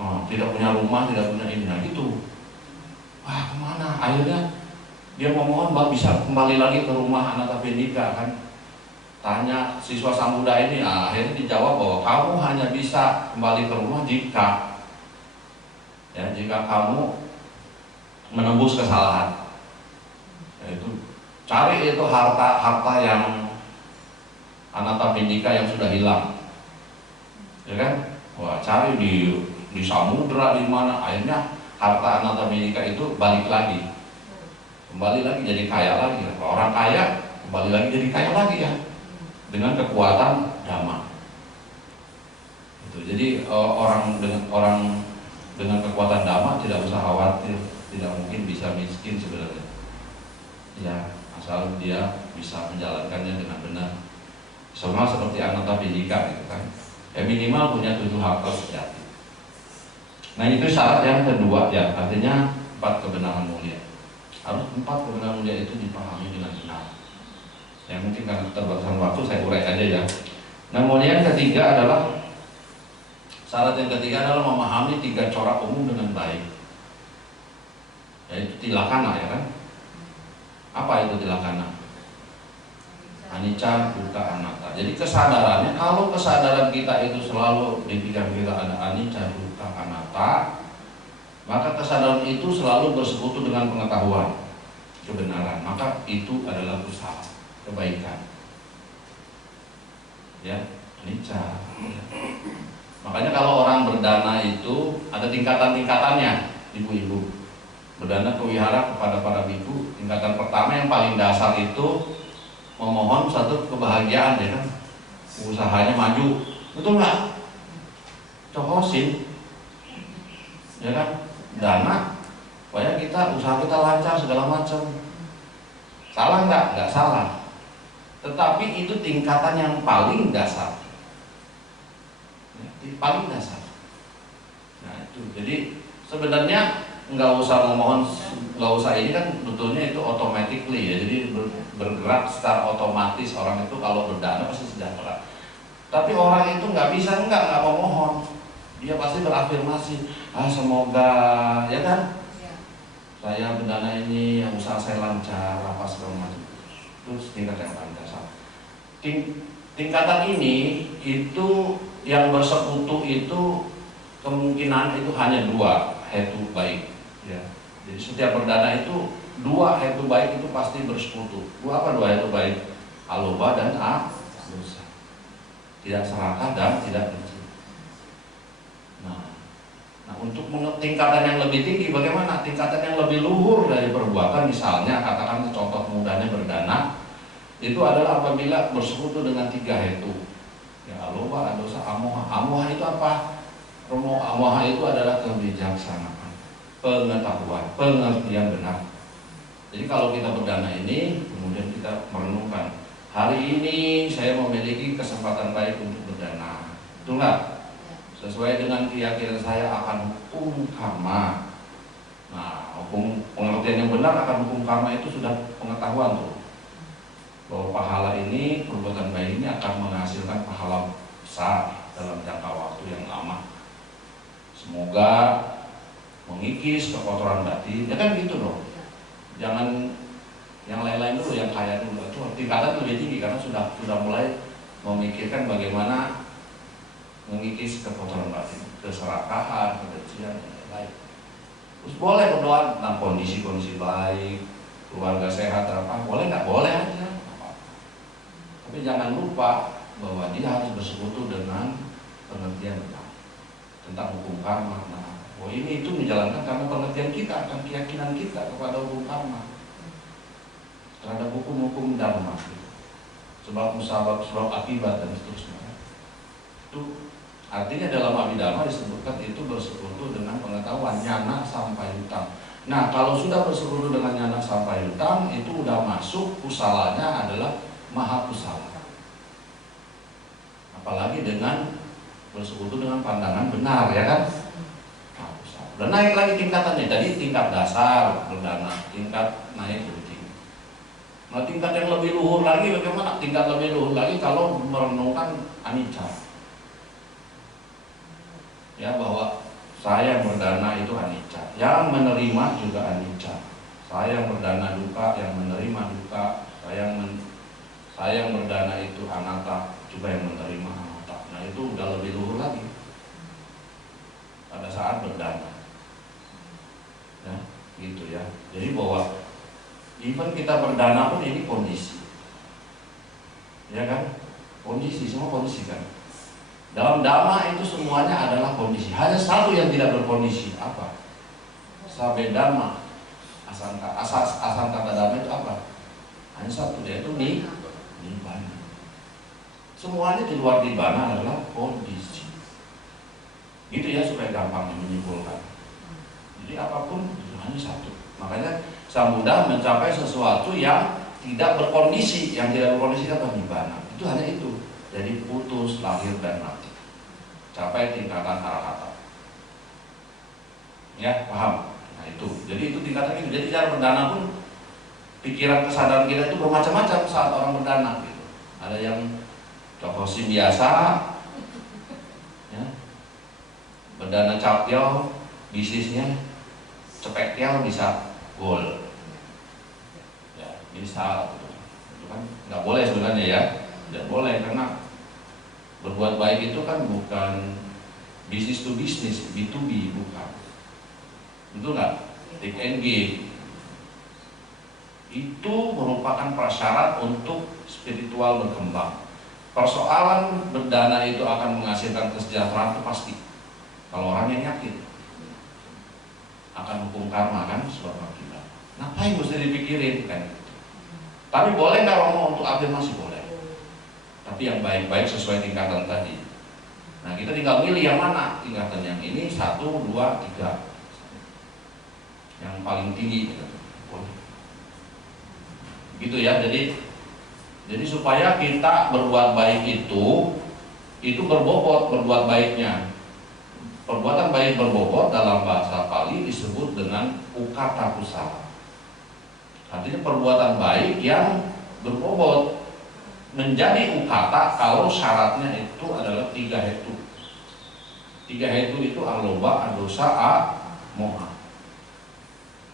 Tidak punya rumah, tidak punya ini, nah gitu. Wah kemana? Akhirnya dia mohon bisa kembali lagi ke rumah Anathapindika kan. Tanya siswa Sang Buddha ini, akhirnya dijawab bahwa kamu hanya bisa kembali ke rumah jika kamu menembus kesalahan. Yaitu cari itu harta yang Anathapindika yang sudah hilang, ya kan? Wah cari di samudra di mana, akhirnya harta Anathapindika itu balik lagi, kembali lagi jadi kaya lagi. Orang kaya kembali lagi jadi kaya lagi ya, dengan kekuatan Dhamma. Itu. Jadi orang dengan kekuatan Dhamma tidak usah khawatir, tidak mungkin bisa miskin sebenarnya. Ya, asal dia bisa menjalankannya dengan benar. Sama seperti Anathapindika gitu kan. Ya minimal punya 7 harta sejati. Nah itu syarat yang kedua ya, artinya 4 kebenaran mulia. Harus 4 kebenaran mulia itu dipahami dengan benar. Yang mungkin karena keterbatasan waktu saya urai aja ya. Nah kemudian ketiga adalah syarat yang ketiga adalah memahami 3 corak umum dengan baik. Yaitu tilakana ya kan. Apa itu tilakana? Anicca, dukkha, anatta. Jadi kesadarannya, kalau kesadaran kita itu selalu di pikiran kita ada anicca, dukkha, anatta, maka kesadaran itu selalu bersekutu dengan pengetahuan kebenaran. Maka itu adalah usaha kebaikan. ya, anicca. Makanya kalau orang berdana itu ada tingkatan-tingkatannya, ibu-ibu. Berdana ke wihara kepada para biku, tingkatan pertama yang paling dasar itu memohon satu kebahagiaan, ya kan, usahanya maju, betul nggak? Cokosin, ya kan, dana, supaya usaha kita lancar segala macam. Salah nggak? Nggak salah. Tetapi itu tingkatan yang paling dasar, paling dasar. Nah itu, jadi sebenarnya nggak usah memohon, nggak usah ini kan betulnya itu automatically ya, jadi bergerak secara otomatis. Orang itu kalau berdana pasti sejahtera. Tapi orang itu nggak bisa, nggak memohon, dia pasti berafirmasi, semoga, ya kan, saya berdana ini yang usaha saya lancar, apa segala macam. Itu tingkat yang paling dasar. Tingkatan ini itu yang bersekutu itu kemungkinan itu hanya 2 hetu baik, ya. Jadi setiap berdana itu 2 hetu baik itu pasti bersekutu. 2 hetu baik? Aloba dan dosa. Tidak serakah dan tidak benci. Nah, untuk tingkatan yang lebih tinggi bagaimana? Tingkatan yang lebih luhur dari perbuatan, misalnya katakan contoh mudahnya berdana, itu adalah apabila bersekutu dengan 3 hetu. Ya, aloba, dosa, amoha. Amoha itu apa? Amoha itu adalah kebijaksanaan, pengetahuan, pengertian benar. Jadi kalau kita berdana ini, kemudian kita merenungkan, hari ini saya memiliki kesempatan baik untuk berdana, betul nggak? Sesuai dengan keyakinan saya akan hukum karma. Nah, hukum pengertian yang benar akan hukum karma itu sudah pengetahuan tuh, bahwa pahala ini, perbuatan baik ini akan menghasilkan pahala besar dalam jangka waktu yang lama. Semoga mengikis kekotoran batin, ya kan gitu dong. Jangan yang lain-lain dulu, yang kaya dulu. Itu tingkatan lebih tinggi karena sudah mulai memikirkan bagaimana mengikis kekotoran batin, keserakahan, kebencian, dan lain-lain. Terus boleh berdoa tentang kondisi-kondisi baik, keluarga sehat, apa boleh nggak? Boleh aja. Tapi jangan lupa bahwa dia harus bersekutu dengan pengertian tentang hukum karma. Nah, ini itu menjalankan karena pengertian kita akan keyakinan kita kepada hukum karma, terhadap hukum-hukum dharma, sebab musabab, sebab akibat dan seterusnya. Itu artinya dalam abhidharma disebutkan itu bersekutu dengan pengetahuan, nyana sampai hutang. Nah, kalau sudah bersekutu dengan nyana sampai hutang, itu udah masuk kusalanya adalah maha kusala. Apalagi dengan bersekutu dengan pandangan benar, ya kan? Dan naik lagi tingkatannya. Jadi tingkat dasar berdana, tingkat naik lebih tinggi. Nah, tingkat yang lebih luhur lagi bagaimana? Tingkat lebih luhur lagi kalau merenungkan anicca. Ya, bahwa saya yang berdana itu anicca, yang menerima juga anicca. Saya yang berdana duka, yang menerima duka. Saya yang berdana itu anatta, juga yang menerima anatta. Nah, itu udah lebih luhur lagi pada saat berdana, ya, gitu ya. Jadi bahwa even kita berdana pun ini kondisi, ya kan? Kondisi, semua kondisi kan. Dalam dhamma itu semuanya adalah kondisi. Hanya satu yang tidak berkondisi, apa? Sabedama, asal kata dhamma itu apa? Hanya satu, yaitu nibbana. Semuanya di luar nibbana adalah kondisi. Gitu ya, supaya gampang menyimpulkan. Jadi apapun itu hanya satu. Makanya Sang Buddha mencapai sesuatu yang tidak berkondisi. Yang tidak berkondisi apa? Nibbana. Itu hanya itu. Jadi putus lahir dan mati. Capai tingkatan arahata. Ya, paham? Nah itu. Jadi itu tingkatan itu. Jadi cara berdana pun pikiran kesadaran kita itu bermacam-macam saat orang berdana gitu. Ada yang cokosim biasa, ya, berdana capyo, bisnisnya cepeknya bisa gol, ya, bisa gitu. Itu kan nggak boleh sebenarnya, ya, tidak boleh, karena berbuat baik itu kan bukan bisnis to bisnis, B2B, bukan, betul nggak? Take and give itu merupakan prasyarat untuk spiritual berkembang. persoalan berdana itu akan menghasilkan kesejahteraan itu pasti. Kalau orang yang yakin akan hukum karma kan sebab akibat. Ngapain mesti dipikirin kan? Tapi boleh nggak ngomong untuk afirmasi boleh. Tapi yang baik-baik sesuai tingkatan tadi. Nah kita tinggal milih yang mana tingkatan yang ini 1, 2, 3. Yang paling tinggi boleh. Gitu ya. Jadi supaya kita berbuat baik itu berbobot berbuat baiknya. Perbuatan baik berbobot dalam bahasa Pali disebut dengan ukata kusala. Artinya perbuatan baik yang berbobot menjadi ukata kalau syaratnya itu adalah 3 hetu. 3 hetu itu aloba, adosa, moha.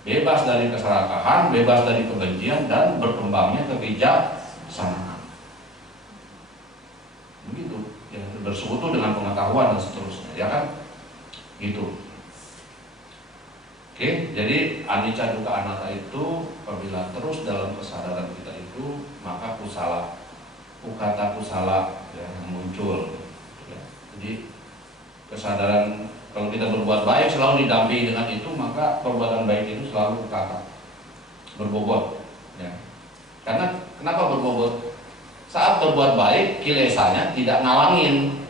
Bebas dari keserakahan, bebas dari kebencian, dan berkembangnya kebijaksanaan. Begitu, ya, bersekutu dengan pengetahuan dan seterusnya, ya kan? Gitu. Oke, jadi anicca dukkha anatta itu apabila terus dalam kesadaran kita itu, maka kusala, ukata kusala ya, yang muncul. Ya. Jadi kesadaran kalau kita berbuat baik selalu didampingi dengan itu, maka perbuatan baik itu selalu ukata, berbobot. Ya. Karena kenapa berbobot? Saat berbuat baik, kilesanya tidak ngalangin,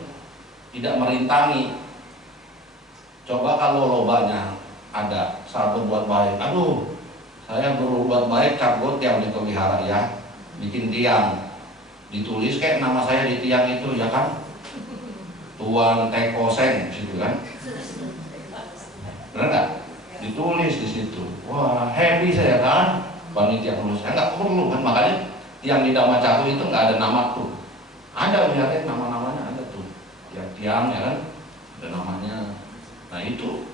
tidak merintangi. Coba kalau lobanya ada saat berbuat baik, aduh saya berbuat baik cabut yang di wihara ya, bikin tiang, ditulis kayak nama saya di tiang itu ya kan, Tuan Teko Seng situ kan, benar nggak? Ditulis di situ, wah happy saya kan, panitia tulis, nggak perlu kan, makanya tiang di Dhamma Catur itu nggak ada nama tuh, ada lihatnya nama-namanya ada tuh, tiang ya kan, ada namanya. Nah itu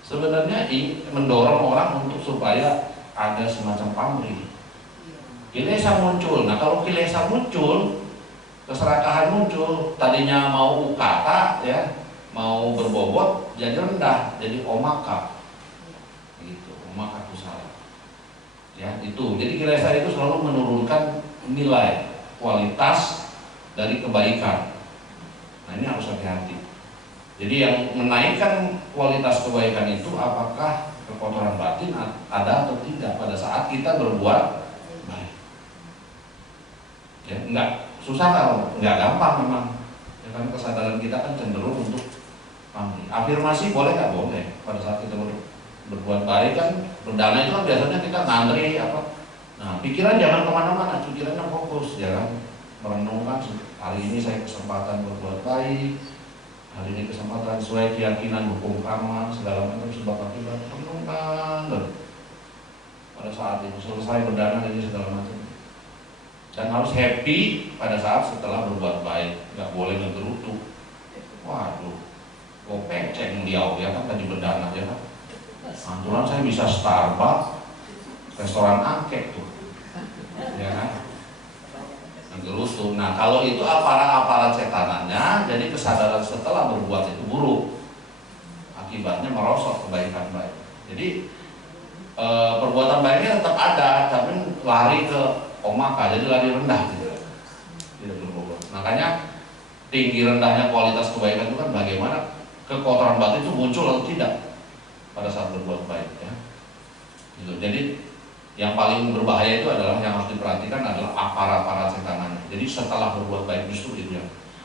sebenarnya mendorong orang untuk supaya ada semacam pamrih. Kilesa muncul. Nah kalau kilesa muncul, keserakahan muncul. Tadinya mau ukata ya, mau berbobot, jadi rendah, jadi omaka. Gitu, omaka kusala. Ya itu. Jadi kilesa itu selalu menurunkan nilai, kualitas dari kebaikan. Nah ini harus hati-hati. Jadi yang menaikkan kualitas kebaikan itu apakah kekotoran batin ada atau tidak pada saat kita berbuat baik. Ya, enggak susah kalau enggak gampang memang. Ya kan kesadaran kita kan cenderung untuk pamrih. Afirmasi boleh nggak boleh pada saat kita berbuat baik kan. Berdana itu kan biasanya kita ngantri apa. Nah pikiran jangan kemana-mana, pikirannya fokus ya kan. Merenungkan hari ini saya kesempatan berbuat baik. Hari ini kesempatan sesuai keyakinan hukum karma segala macam sebab akibat, renungkan pada saat itu selesai berdana ini segala macam, dan harus happy pada saat setelah berbuat baik, nggak boleh ngegerutu. Waduh, kok peceng dia ya kan tadi berdana ya kan, anturan saya bisa Starbucks, restoran angkek tuh, ya kan. Gerutu. Nah kalau itu aparat setanannya, jadi kesadaran setelah berbuat itu buruk, akibatnya merosot kebaikan baik. Jadi perbuatan baiknya tetap ada, tapi lari ke omaka, jadi lari rendah gitu. Tidak berbobot. Makanya tinggi rendahnya kualitas kebaikan itu kan bagaimana kekotoran batin itu muncul atau tidak pada saat berbuat baik ya. Gitu. Jadi yang paling berbahaya itu adalah yang harus diperhatikan adalah aparat setanannya. Jadi setelah berbuat baik justru itu ya.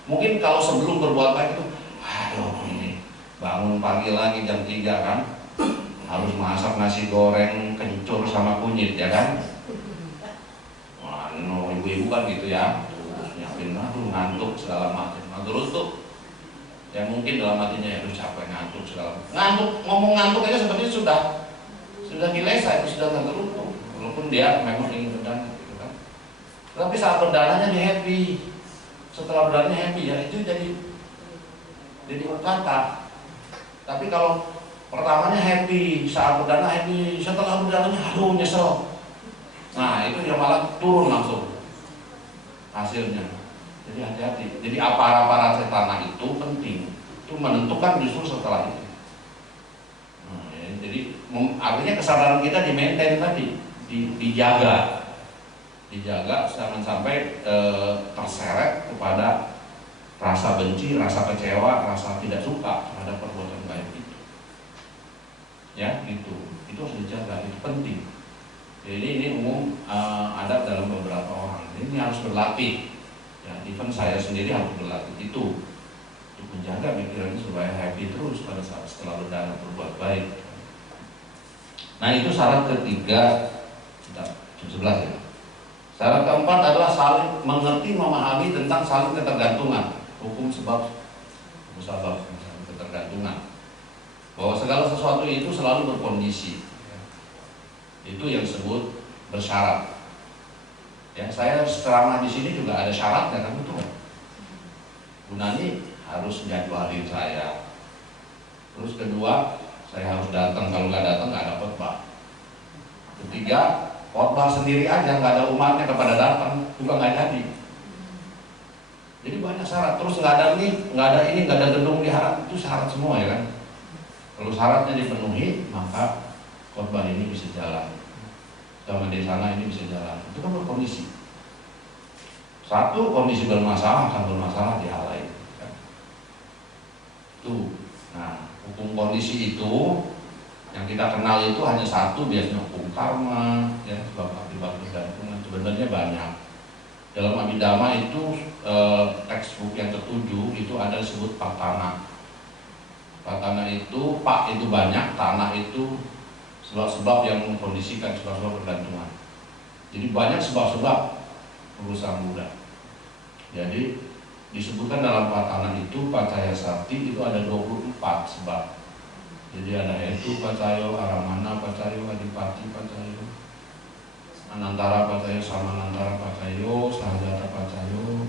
Mungkin kalau sebelum berbuat baik itu, aduh ini bangun pagi lagi jam 3 kan, harus masak nasi goreng kencur sama kunyit ya kan. Wah, no, ibu-ibu kan gitu ya, terus nyiapin aduh ngantuk segala macam. Nah, terus tuh ya mungkin dalam hatinya ya aduh capek ngantuk segala macam. Ngantuk, ngomong ngantuk aja sebenarnya sudah kilesa, itu sudah nggak teruntuk. Walaupun dia memang ingin berdana gitu kan. Tapi saat berdananya dia happy. Setelah berdananya happy ya itu jadi ukata. Tapi kalau pertamanya happy, saat berdana happy, setelah berdananya aduh nyesel. Nah itu dia malah turun langsung hasilnya. Jadi hati-hati. Jadi aparat setanah itu penting. Itu menentukan justru setelah itu. Nah, ya, jadi artinya kesadaran kita di maintain tadi. Dijaga Dijaga jangan sampai terseret kepada rasa benci, rasa kecewa, rasa tidak suka terhadap perbuatan baik itu. Ya, itu harus dijaga, itu penting. Jadi ini umum ada dalam beberapa orang. Ini harus berlatih. Ya, even saya sendiri harus berlatih itu untuk menjaga pikiran supaya happy terus pada saat setelah berdana berbuat baik. Nah, itu syarat ketiga. Jam 11 ya. Syarat keempat adalah saling mengerti, memahami tentang saling ketergantungan, hukum sebab musabab, ketergantungan. Bahwa segala sesuatu itu selalu berkondisi. Itu yang disebut bersyarat. Ya, saya ceramah di sini juga ada syaratnya kan, betul. Bu Nani harus jadwalin saya. Terus kedua, saya harus datang, kalau nggak datang nggak ada khotbah. Ketiga, khotbah sendiri aja nggak ada umatnya kepada datang juga nggak jadi. Jadi banyak syarat. Terus nggak ada ini, nggak ada gedung diharap, itu syarat semua ya kan. Kalau syaratnya dipenuhi, maka khotbah ini bisa jalan. Sama di sana ini bisa jalan. Itu kan berkondisi. Satu kondisi bermasalah akan bermasalah di hal lain. Kan? Tuh. Nah, hukum kondisi itu yang kita kenal itu hanya satu, biasanya hukum karma, ya, sebab akibat kegantungan. Sebenarnya banyak. Dalam Abhidhamma itu textbook yang ketujuh itu ada disebut patana. Patana itu pak itu banyak, tanah itu sebab-sebab yang mengkondisikan sebab-sebab bergantungan. Jadi banyak sebab-sebab urusan muda. Jadi disebutkan dalam patana itu pacaya sakti itu ada 24 sebab. Jadi ada hetu pacayo, aramana pacayo, adipati pacayo, anantara pacayo, samanantara pacayo, sahajata pacayo,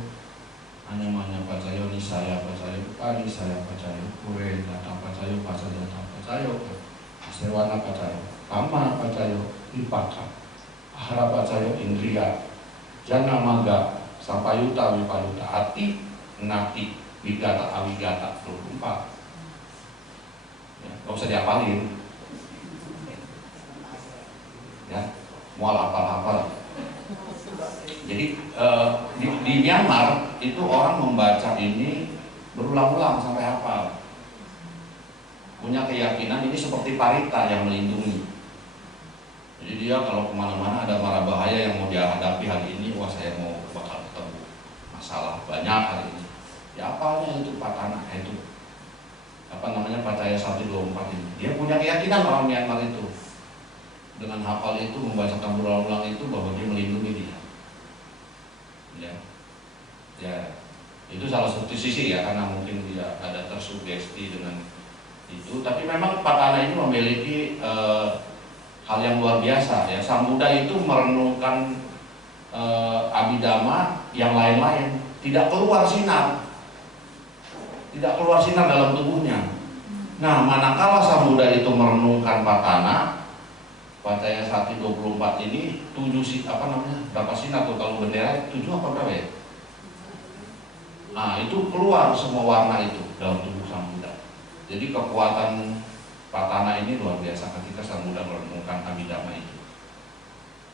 anyamanya pacayo, nisaya pacayo, panisaya pacayo, kure data pacayo, pasajata pacayo, sewana pacayo, kama pacayo, ipaka, ahara pacayo, indriya, jana maga, sampayuta wipayuta, ati, nati, wigata, awigata, 24. Ya, gak usah diapalin. Ya, mual hafal-hafal. Jadi di Myanmar itu orang membaca ini berulang-ulang sampai hafal. Punya keyakinan ini seperti parita yang melindungi. Jadi dia kalau kemana-mana ada mara bahaya yang mau dia hadapi hari ini, wah saya mau bakal ketemu masalah banyak hari ini. Ya hafalnya itu patana itu. Apa namanya pacaya 124 ini. Dia punya keyakinan orang Myanmar itu. Dengan hafal itu membacakan berulang-ulang itu bahwa dia melindungi dia. Ya, itu salah satu sisi ya, karena mungkin dia ada tersugesti dengan itu. Tapi memang patana ini memiliki hal yang luar biasa ya. Sang Buddha itu merenungkan Abhidhamma yang lain-lain, tidak keluar sinar dalam tubuhnya. Nah, manakala Sang Buddha itu merenungkan patana pacaya sakti 24 ini 7 berapa sinar tuh kalau bendera 7 apa berapa ya? Nah, itu keluar semua warna itu dalam tubuh Sang Buddha. Jadi kekuatan patana ini luar biasa ketika Sang Buddha merenungkan Abhidhamma itu.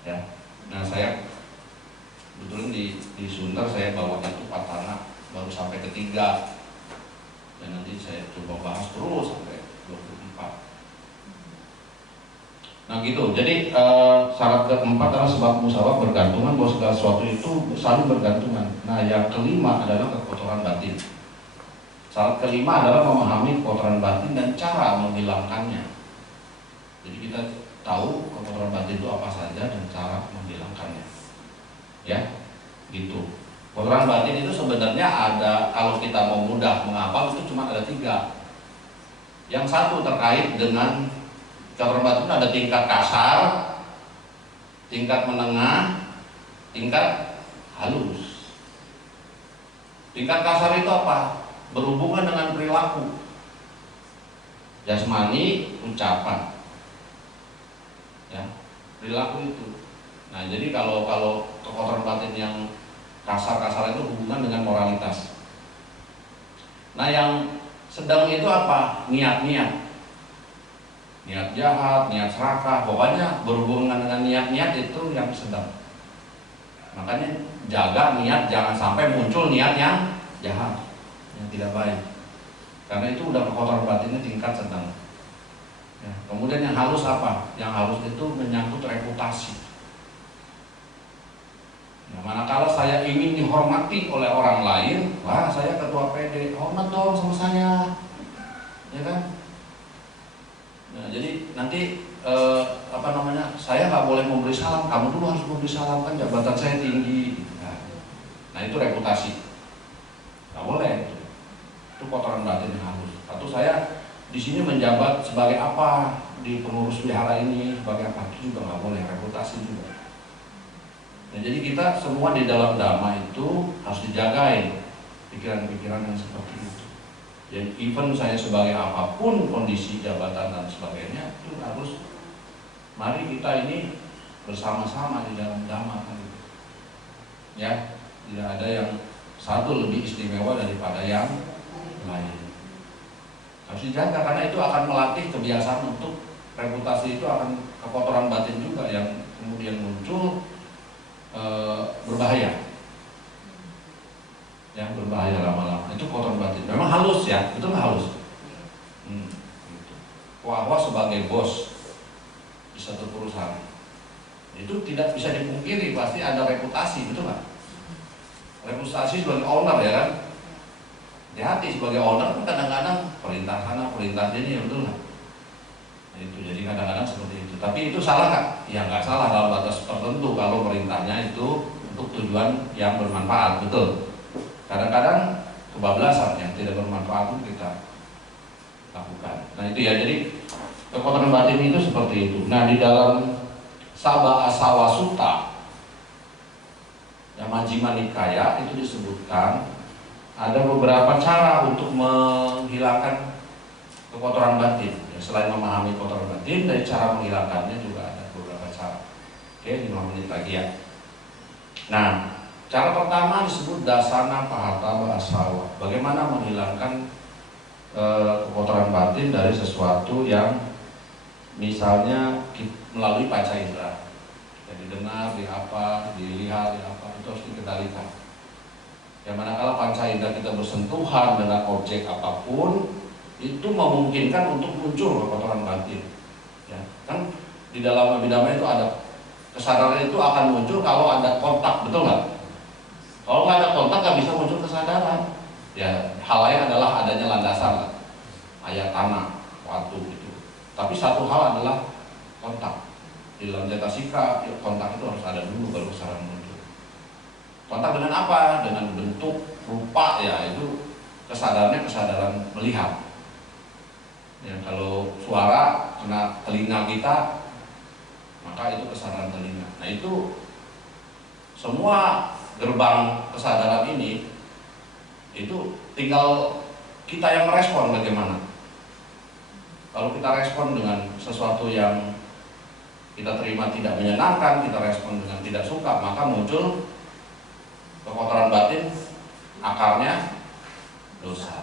Ya. Nah, saya kebetulan di Sunter saya bawa itu patana baru sampai ketiga. Dan nanti saya coba bahas terus sampai 24. Nah gitu, jadi syarat keempat adalah sebab musabab bergantungan, bahwa segala sesuatu itu saling bergantungan. Nah yang kelima adalah kekotoran batin. Syarat kelima adalah memahami kekotoran batin dan cara menghilangkannya. Jadi kita tahu kekotoran batin itu apa saja dan cara menghilangkannya. Ya, gitu. Kotoran batin itu sebenarnya ada, kalau kita mau mudah menghafal itu cuma ada 3. Yang satu terkait dengan kotoran batin ada tingkat kasar, tingkat menengah, tingkat halus. Tingkat kasar itu apa? Berhubungan dengan perilaku, jasmani, ucapan, ya, perilaku itu. Nah, jadi kalau kotoran batin yang kasar-kasar itu hubungan dengan moralitas. Nah, yang sedang itu apa? Niat-niat. Niat jahat, niat serakah, pokoknya berhubungan dengan niat-niat itu yang sedang. Makanya jaga niat, jangan sampai muncul niat yang jahat, yang tidak baik. Karena itu udah kekotoran batinnya tingkat sedang. Ya. Kemudian yang halus apa? Yang halus itu menyangkut reputasi. Ya, manakala saya ingin dihormati oleh orang lain, wah saya ketua PD, hormat dong sama saya, ya kan? Nah, jadi nanti saya nggak boleh memberi salam, kamu dulu harus memberi salam, kan jabatan saya tinggi. Nah itu reputasi, nggak boleh. Itu kotoran batin yang halus. Atau saya di sini menjabat sebagai apa di pengurus wihara ini, sebagai apa, itu juga nggak boleh, reputasi juga. Nah, jadi kita semua di dalam dhamma itu harus dijagain pikiran-pikiran yang seperti itu. Jadi even saya sebagai apapun kondisi jabatan dan sebagainya, itu harus mari kita ini bersama-sama di dalam dhamma kan gitu. Ya, tidak ada yang satu lebih istimewa daripada yang lain. Harus dijaga karena itu akan melatih kebiasaan untuk reputasi, itu akan kekotoran batin juga yang kemudian muncul berbahaya. Yang berbahaya lama-lama itu kotoran batin. Memang halus ya, itu nggak halus. Gitu. Wah sebagai bos di satu perusahaan itu tidak bisa dipungkiri pasti ada reputasi, betul nggak? Reputasi sebagai owner ya kan? Hati sebagai owner kan kadang-kadang perintah sana perintah sini, betul nggak? Nah, itu jadi kadang-kadang seperti itu. Tapi itu salah nggak? Ya nggak salah dalam batas tertentu kalau perintahnya itu untuk tujuan yang bermanfaat, betul. Kadang-kadang kebablasan yang tidak bermanfaat itu kita lakukan. Nah itu ya, jadi kekotoran batin itu seperti itu. Nah di dalam Sabha Asawa Sutta yang Majjhima Nikaya itu disebutkan ada beberapa cara untuk menghilangkan kekotoran batin. Ya, selain memahami kotoran batin, dari cara menghilangkannya juga ada beberapa cara. Oke, 5 menit lagi ya. Nah, cara pertama disebut Dasana Pahataba Asawa. Bagaimana menghilangkan kekotoran batin dari sesuatu yang misalnya melalui panca indera. Kita didengar, diapa, dilihat, diapa, itu harus dikendalikan. Yang manakala panca indera kita bersentuhan dengan objek apapun, itu memungkinkan untuk muncul kekotoran batin. Ya, kan di dalam abhidhamma itu ada kesadaran itu akan muncul kalau ada kontak, betul nggak? Kalau nggak ada kontak nggak bisa muncul kesadaran. Ya, hal lain adalah adanya landasan, ayat tanah, waktu gitu. Tapi satu hal adalah kontak. Di dalam cetasika, ya, kontak itu harus ada dulu baru kesadaran muncul. Kontak dengan apa? Dengan bentuk, rupa, ya itu kesadarannya kesadaran melihat. Ya, kalau suara kena telinga kita, maka itu kesadaran telinga. Nah itu semua gerbang kesadaran ini itu tinggal kita yang merespon bagaimana. Kalau kita respon dengan sesuatu yang kita terima tidak menyenangkan, kita respon dengan tidak suka, maka muncul kekotoran batin, akarnya dosa.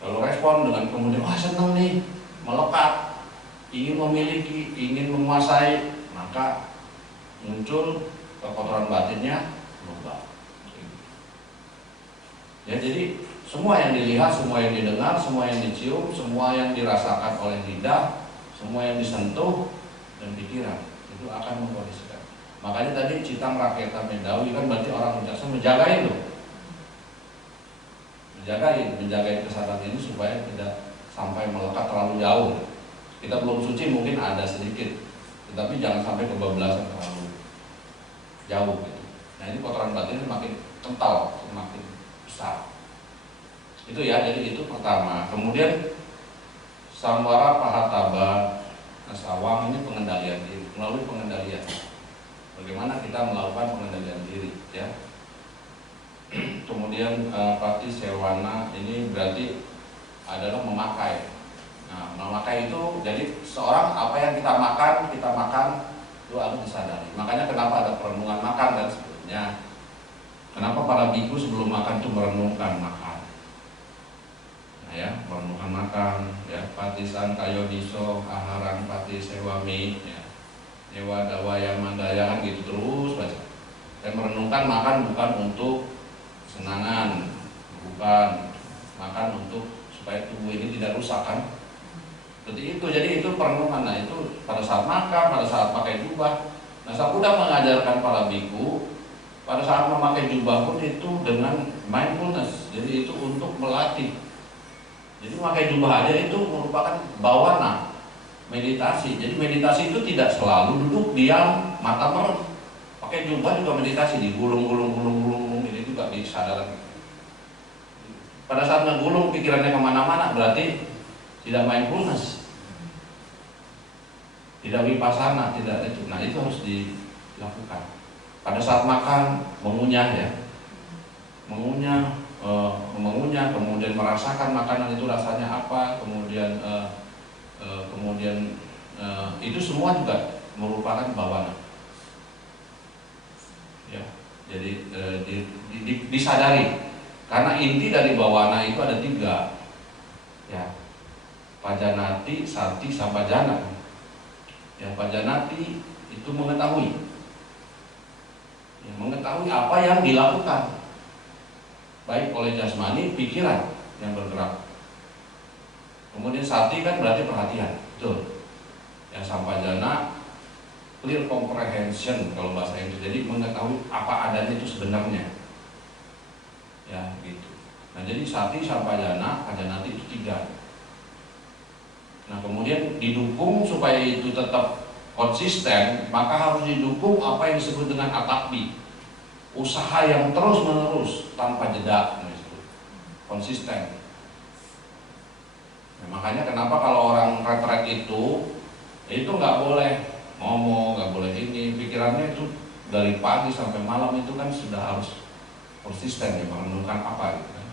Kalau respon dengan kemudian wah senang nih, melekat, ingin memiliki, ingin menguasai, maka muncul kekotoran batinnya berubah. Ya, jadi semua yang dilihat, semua yang didengar, semua yang dicium, semua yang dirasakan oleh lidah, semua yang disentuh dan pikiran itu akan mengkondisikan. Makanya tadi Citang Raketa Medawi kan berarti orang bijaksana menjagain loh. Menjagain kesadaran ini supaya tidak sampai melekat terlalu jauh. Kita belum suci mungkin ada sedikit, tetapi jangan sampai kebablasan terlalu jauh gitu. Nah ini kotoran batin makin kental, semakin besar. Itu ya, jadi itu pertama. Kemudian Samwara Pahataba Asawang ini pengendalian diri, melalui pengendalian. Bagaimana kita melakukan pengendalian diri, ya. Kemudian Pati Sewana ini berarti adalah memakai. Nah, memakai itu jadi seorang apa yang kita makan itu harus disadari. Makanya kenapa ada perenungan makan dan sebagainya. Kenapa para biku sebelum makan itu merenungkan makan. Nah, ya, merenungkan makan, ya, patisan kayo diso, aharan pati sewami, ya. Dewa Dawaya Mandaya kan gitu terus baca. Dan merenungkan makan bukan untuk senangan, bukan makan untuk supaya tubuh ini tidak rusak kan. Seperti itu, jadi itu perenungan. Nah itu pada saat makan, pada saat pakai jubah. Nah Sang Buddha mengajarkan para biku pada saat memakai jubah pun itu dengan mindfulness. Jadi itu untuk melatih. Jadi memakai jubah aja itu merupakan bawana, meditasi. Jadi meditasi itu tidak selalu duduk diam, mata merem. Pakai jubah juga meditasi, digulung-gulung, ini juga disadari. Pada saat ngegulung pikirannya kemana-mana berarti tidak mindfulness, tidak vipassana, tidak itu. Nah itu harus dilakukan. Pada saat makan mengunyah ya, mengunyah, kemudian merasakan makanan itu rasanya apa, kemudian itu semua juga merupakan bawana. Ya, jadi disadari. Karena inti dari bawana itu ada 3, ya, pajanati, sati, sampajana. Ya, pajanati itu mengetahui, ya, mengetahui apa yang dilakukan, baik oleh jasmani, pikiran yang bergerak. Kemudian sati kan berarti perhatian, betul. Yang sampajana clear comprehension kalau bahasa Inggris, jadi mengetahui apa adanya itu sebenarnya. Ya gitu. Nah jadi sati, sampajana, pajanati itu 3. Nah kemudian didukung supaya itu tetap konsisten, maka harus didukung apa yang disebut dengan atakbi, usaha yang terus menerus tanpa jeda, konsisten. Nah, makanya kenapa kalau orang retret itu nggak boleh ngomong, nggak boleh ini, pikirannya itu dari pagi sampai malam itu kan sudah harus konsisten ya, merenungkan apa gitu kan.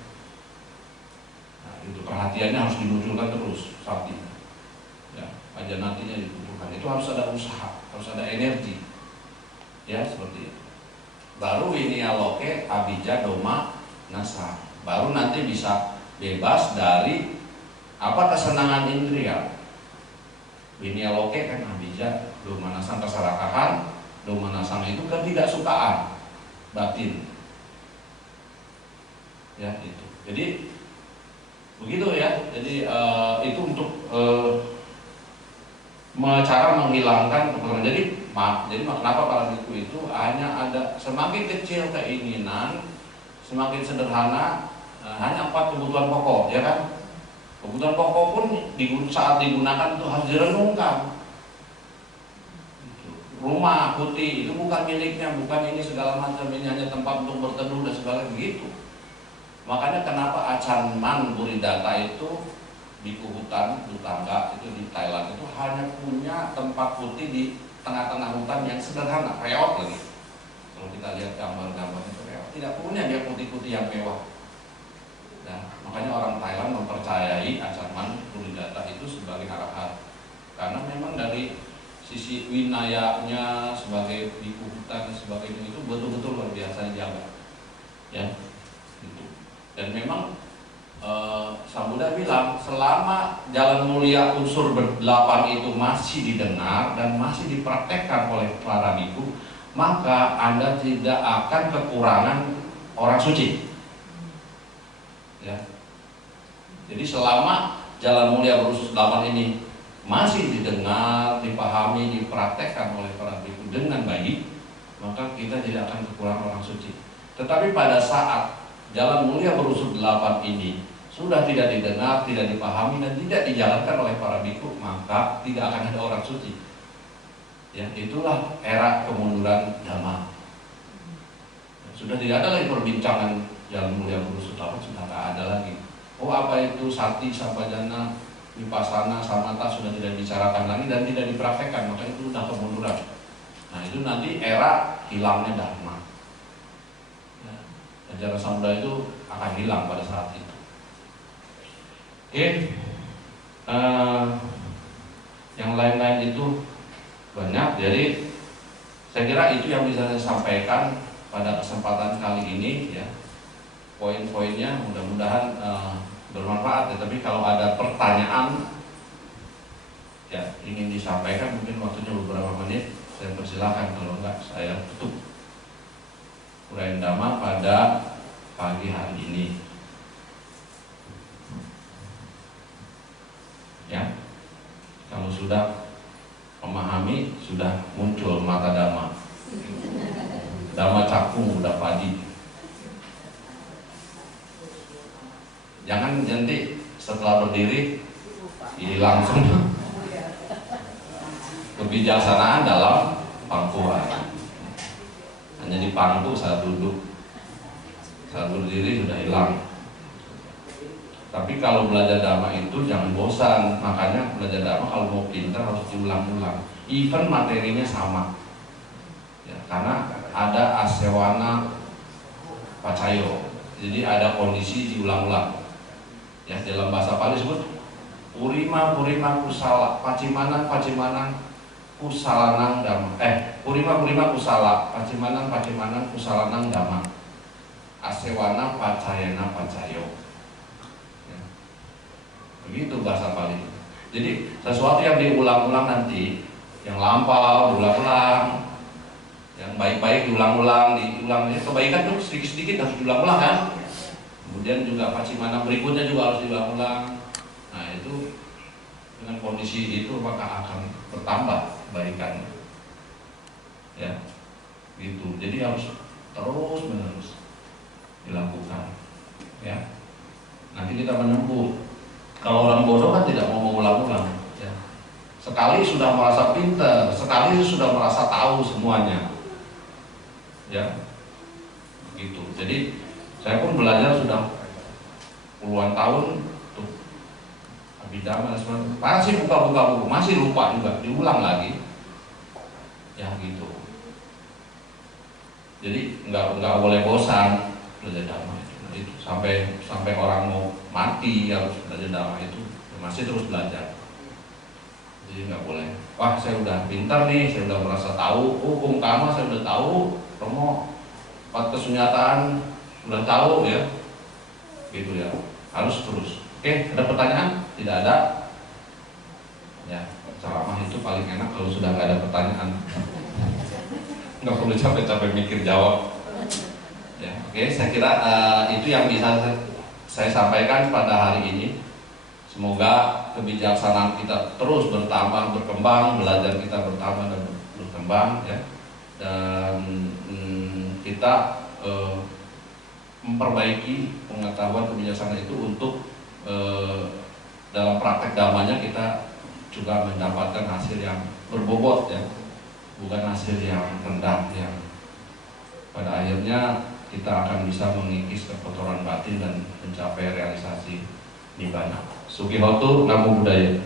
Nah itu perhatiannya harus dimunculkan terus sati, ya, pajanatinya dibutuhkan. Itu harus ada usaha, harus ada energi, ya seperti itu. Baru winaya loke abijja doma nasa, baru nanti bisa bebas dari apa kesenangan indria. Winaya loke kan abijja doma nasa, keserakahan, doma nasa itu ketidaksukaan batin. Ya itu. Jadi begitu ya. Jadi itu untuk cara menghilangkan keperluan. Jadi kenapa para biku itu hanya ada semakin kecil keinginan, semakin sederhana, hanya 4 kebutuhan pokok, ya kan? Kebutuhan pokok pun saat digunakan itu harus direnungkan. Rumah putih itu bukan miliknya, bukan ini segala macam, ini hanya tempat untuk berteduh dan sebagainya begitu. Makanya kenapa Achanman Buridata itu di hutan Dutangga itu di Thailand itu hanya punya tempat putih di tengah-tengah hutan yang sederhana, reot lagi. Kalau kita lihat gambar-gambar itu reot, tidak punya dia putih-putih yang mewah. Nah, makanya orang Thailand mempercayai Achanman Buridata itu sebagai arahat. Karena memang dari sisi winayanya sebagai di hutan sebagainya itu betul-betul luar biasa dijaga. Ya. Dan memang Sang Buddha bilang selama jalan mulia unsur 8 itu masih didengar dan masih dipraktekkan oleh para biku, maka Anda tidak akan kekurangan orang suci. Ya. Jadi selama jalan mulia unsur 8 ini masih didengar, dipahami, dipraktekkan oleh para biku dengan baik, maka kita tidak akan kekurangan orang suci. Tetapi pada saat jalan mulia berunsur 8 ini sudah tidak didengar, tidak dipahami dan tidak dijalankan oleh para biku, maka tidak akan ada orang suci. Ya, itulah era kemunduran Dhamma. Sudah tidak ada lagi perbincangan jalan mulia berunsur 8, sudah tidak ada lagi. Oh apa itu sati, sampajana, vipassana, samatha sudah tidak dibicarakan lagi dan tidak dipraktekkan, maka itu sudah kemunduran. Nah itu nanti era hilangnya Dharma. Ajaran Sang Buddha itu akan hilang pada saat itu. Oke, yang lain-lain itu banyak. Jadi saya kira itu yang bisa saya sampaikan pada kesempatan kali ini ya. Poin-poinnya mudah-mudahan bermanfaat. Ya. Tapi kalau ada pertanyaan ya ingin disampaikan, mungkin waktunya beberapa menit. saya persilahkan, kalau enggak saya tutup uraian Dhamma pada pagi hari ini. Ya, kalau sudah memahami, sudah muncul mata Dhamma. Dhamma cakung udah padi. Jangan nanti setelah berdiri langsung kebijaksanaan dalam pangkuan. Hanya di pangku saat duduk, saat berdiri sudah hilang. Tapi kalau belajar Dhamma itu jangan bosan. Makanya belajar Dhamma kalau mau pintar harus diulang-ulang. Even materinya sama. Ya, karena ada asewana pacayo. Jadi ada kondisi diulang-ulang. Ya, dalam bahasa Pali disebut purima kusala, pacimanan kusalanang dhamma. Purima kusala, pacimanan kusalanang dhamma. Asewana pacayana pacayo. Ya. Begitu bahasa Pali. Jadi sesuatu yang diulang-ulang nanti, yang lampau diulang-ulang, yang baik-baik diulang-ulang. Kebaikan tuh sedikit-sedikit harus diulang-ulang kan. Kemudian juga pacimana berikutnya juga harus diulang-ulang. Nah itu dengan kondisi itu maka akan bertambah kebaikannya. Ya, gitu. Jadi harus terus menerus dilakukan. Ya, nanti kita menempuh. Kalau orang bodoh kan tidak mau mengulang-ulang. Ya. Sekali sudah merasa pintar, sekali sudah merasa tahu semuanya. Ya, gitu. Jadi saya pun belajar sudah puluhan tahun tuh Abhidhamma dan sebagainya. Masih buka-buka buku, masih lupa juga, diulang lagi. Ya gitu. Jadi nggak boleh bosan belajar Dhamma itu. Sampai orang mau mati harus belajar Dhamma itu, masih terus belajar. Jadi nggak boleh. Wah saya udah pintar nih, saya udah merasa tahu hukum karma, saya udah tahu, Romo, 4 kesunyataan udah tahu ya, gitu ya, harus terus. Oke, ada pertanyaan? Tidak ada. Ya, ceramah itu paling enak kalau sudah nggak ada pertanyaan. Nggak perlu capek-capek mikir jawab. Ya, oke, saya kira itu yang bisa saya sampaikan pada hari ini. Semoga kebijaksanaan kita terus bertambah, berkembang, belajar kita bertambah dan berkembang, ya, dan kita memperbaiki pengetahuan kebijaksanaan itu untuk dalam praktek Dhammanya kita juga mendapatkan hasil yang berbobot, ya, bukan hasil yang rendah, yang pada akhirnya kita akan bisa mengikis kekotoran batin dan mencapai realisasi nibbana. Sugihoto, Namo Buddhaya.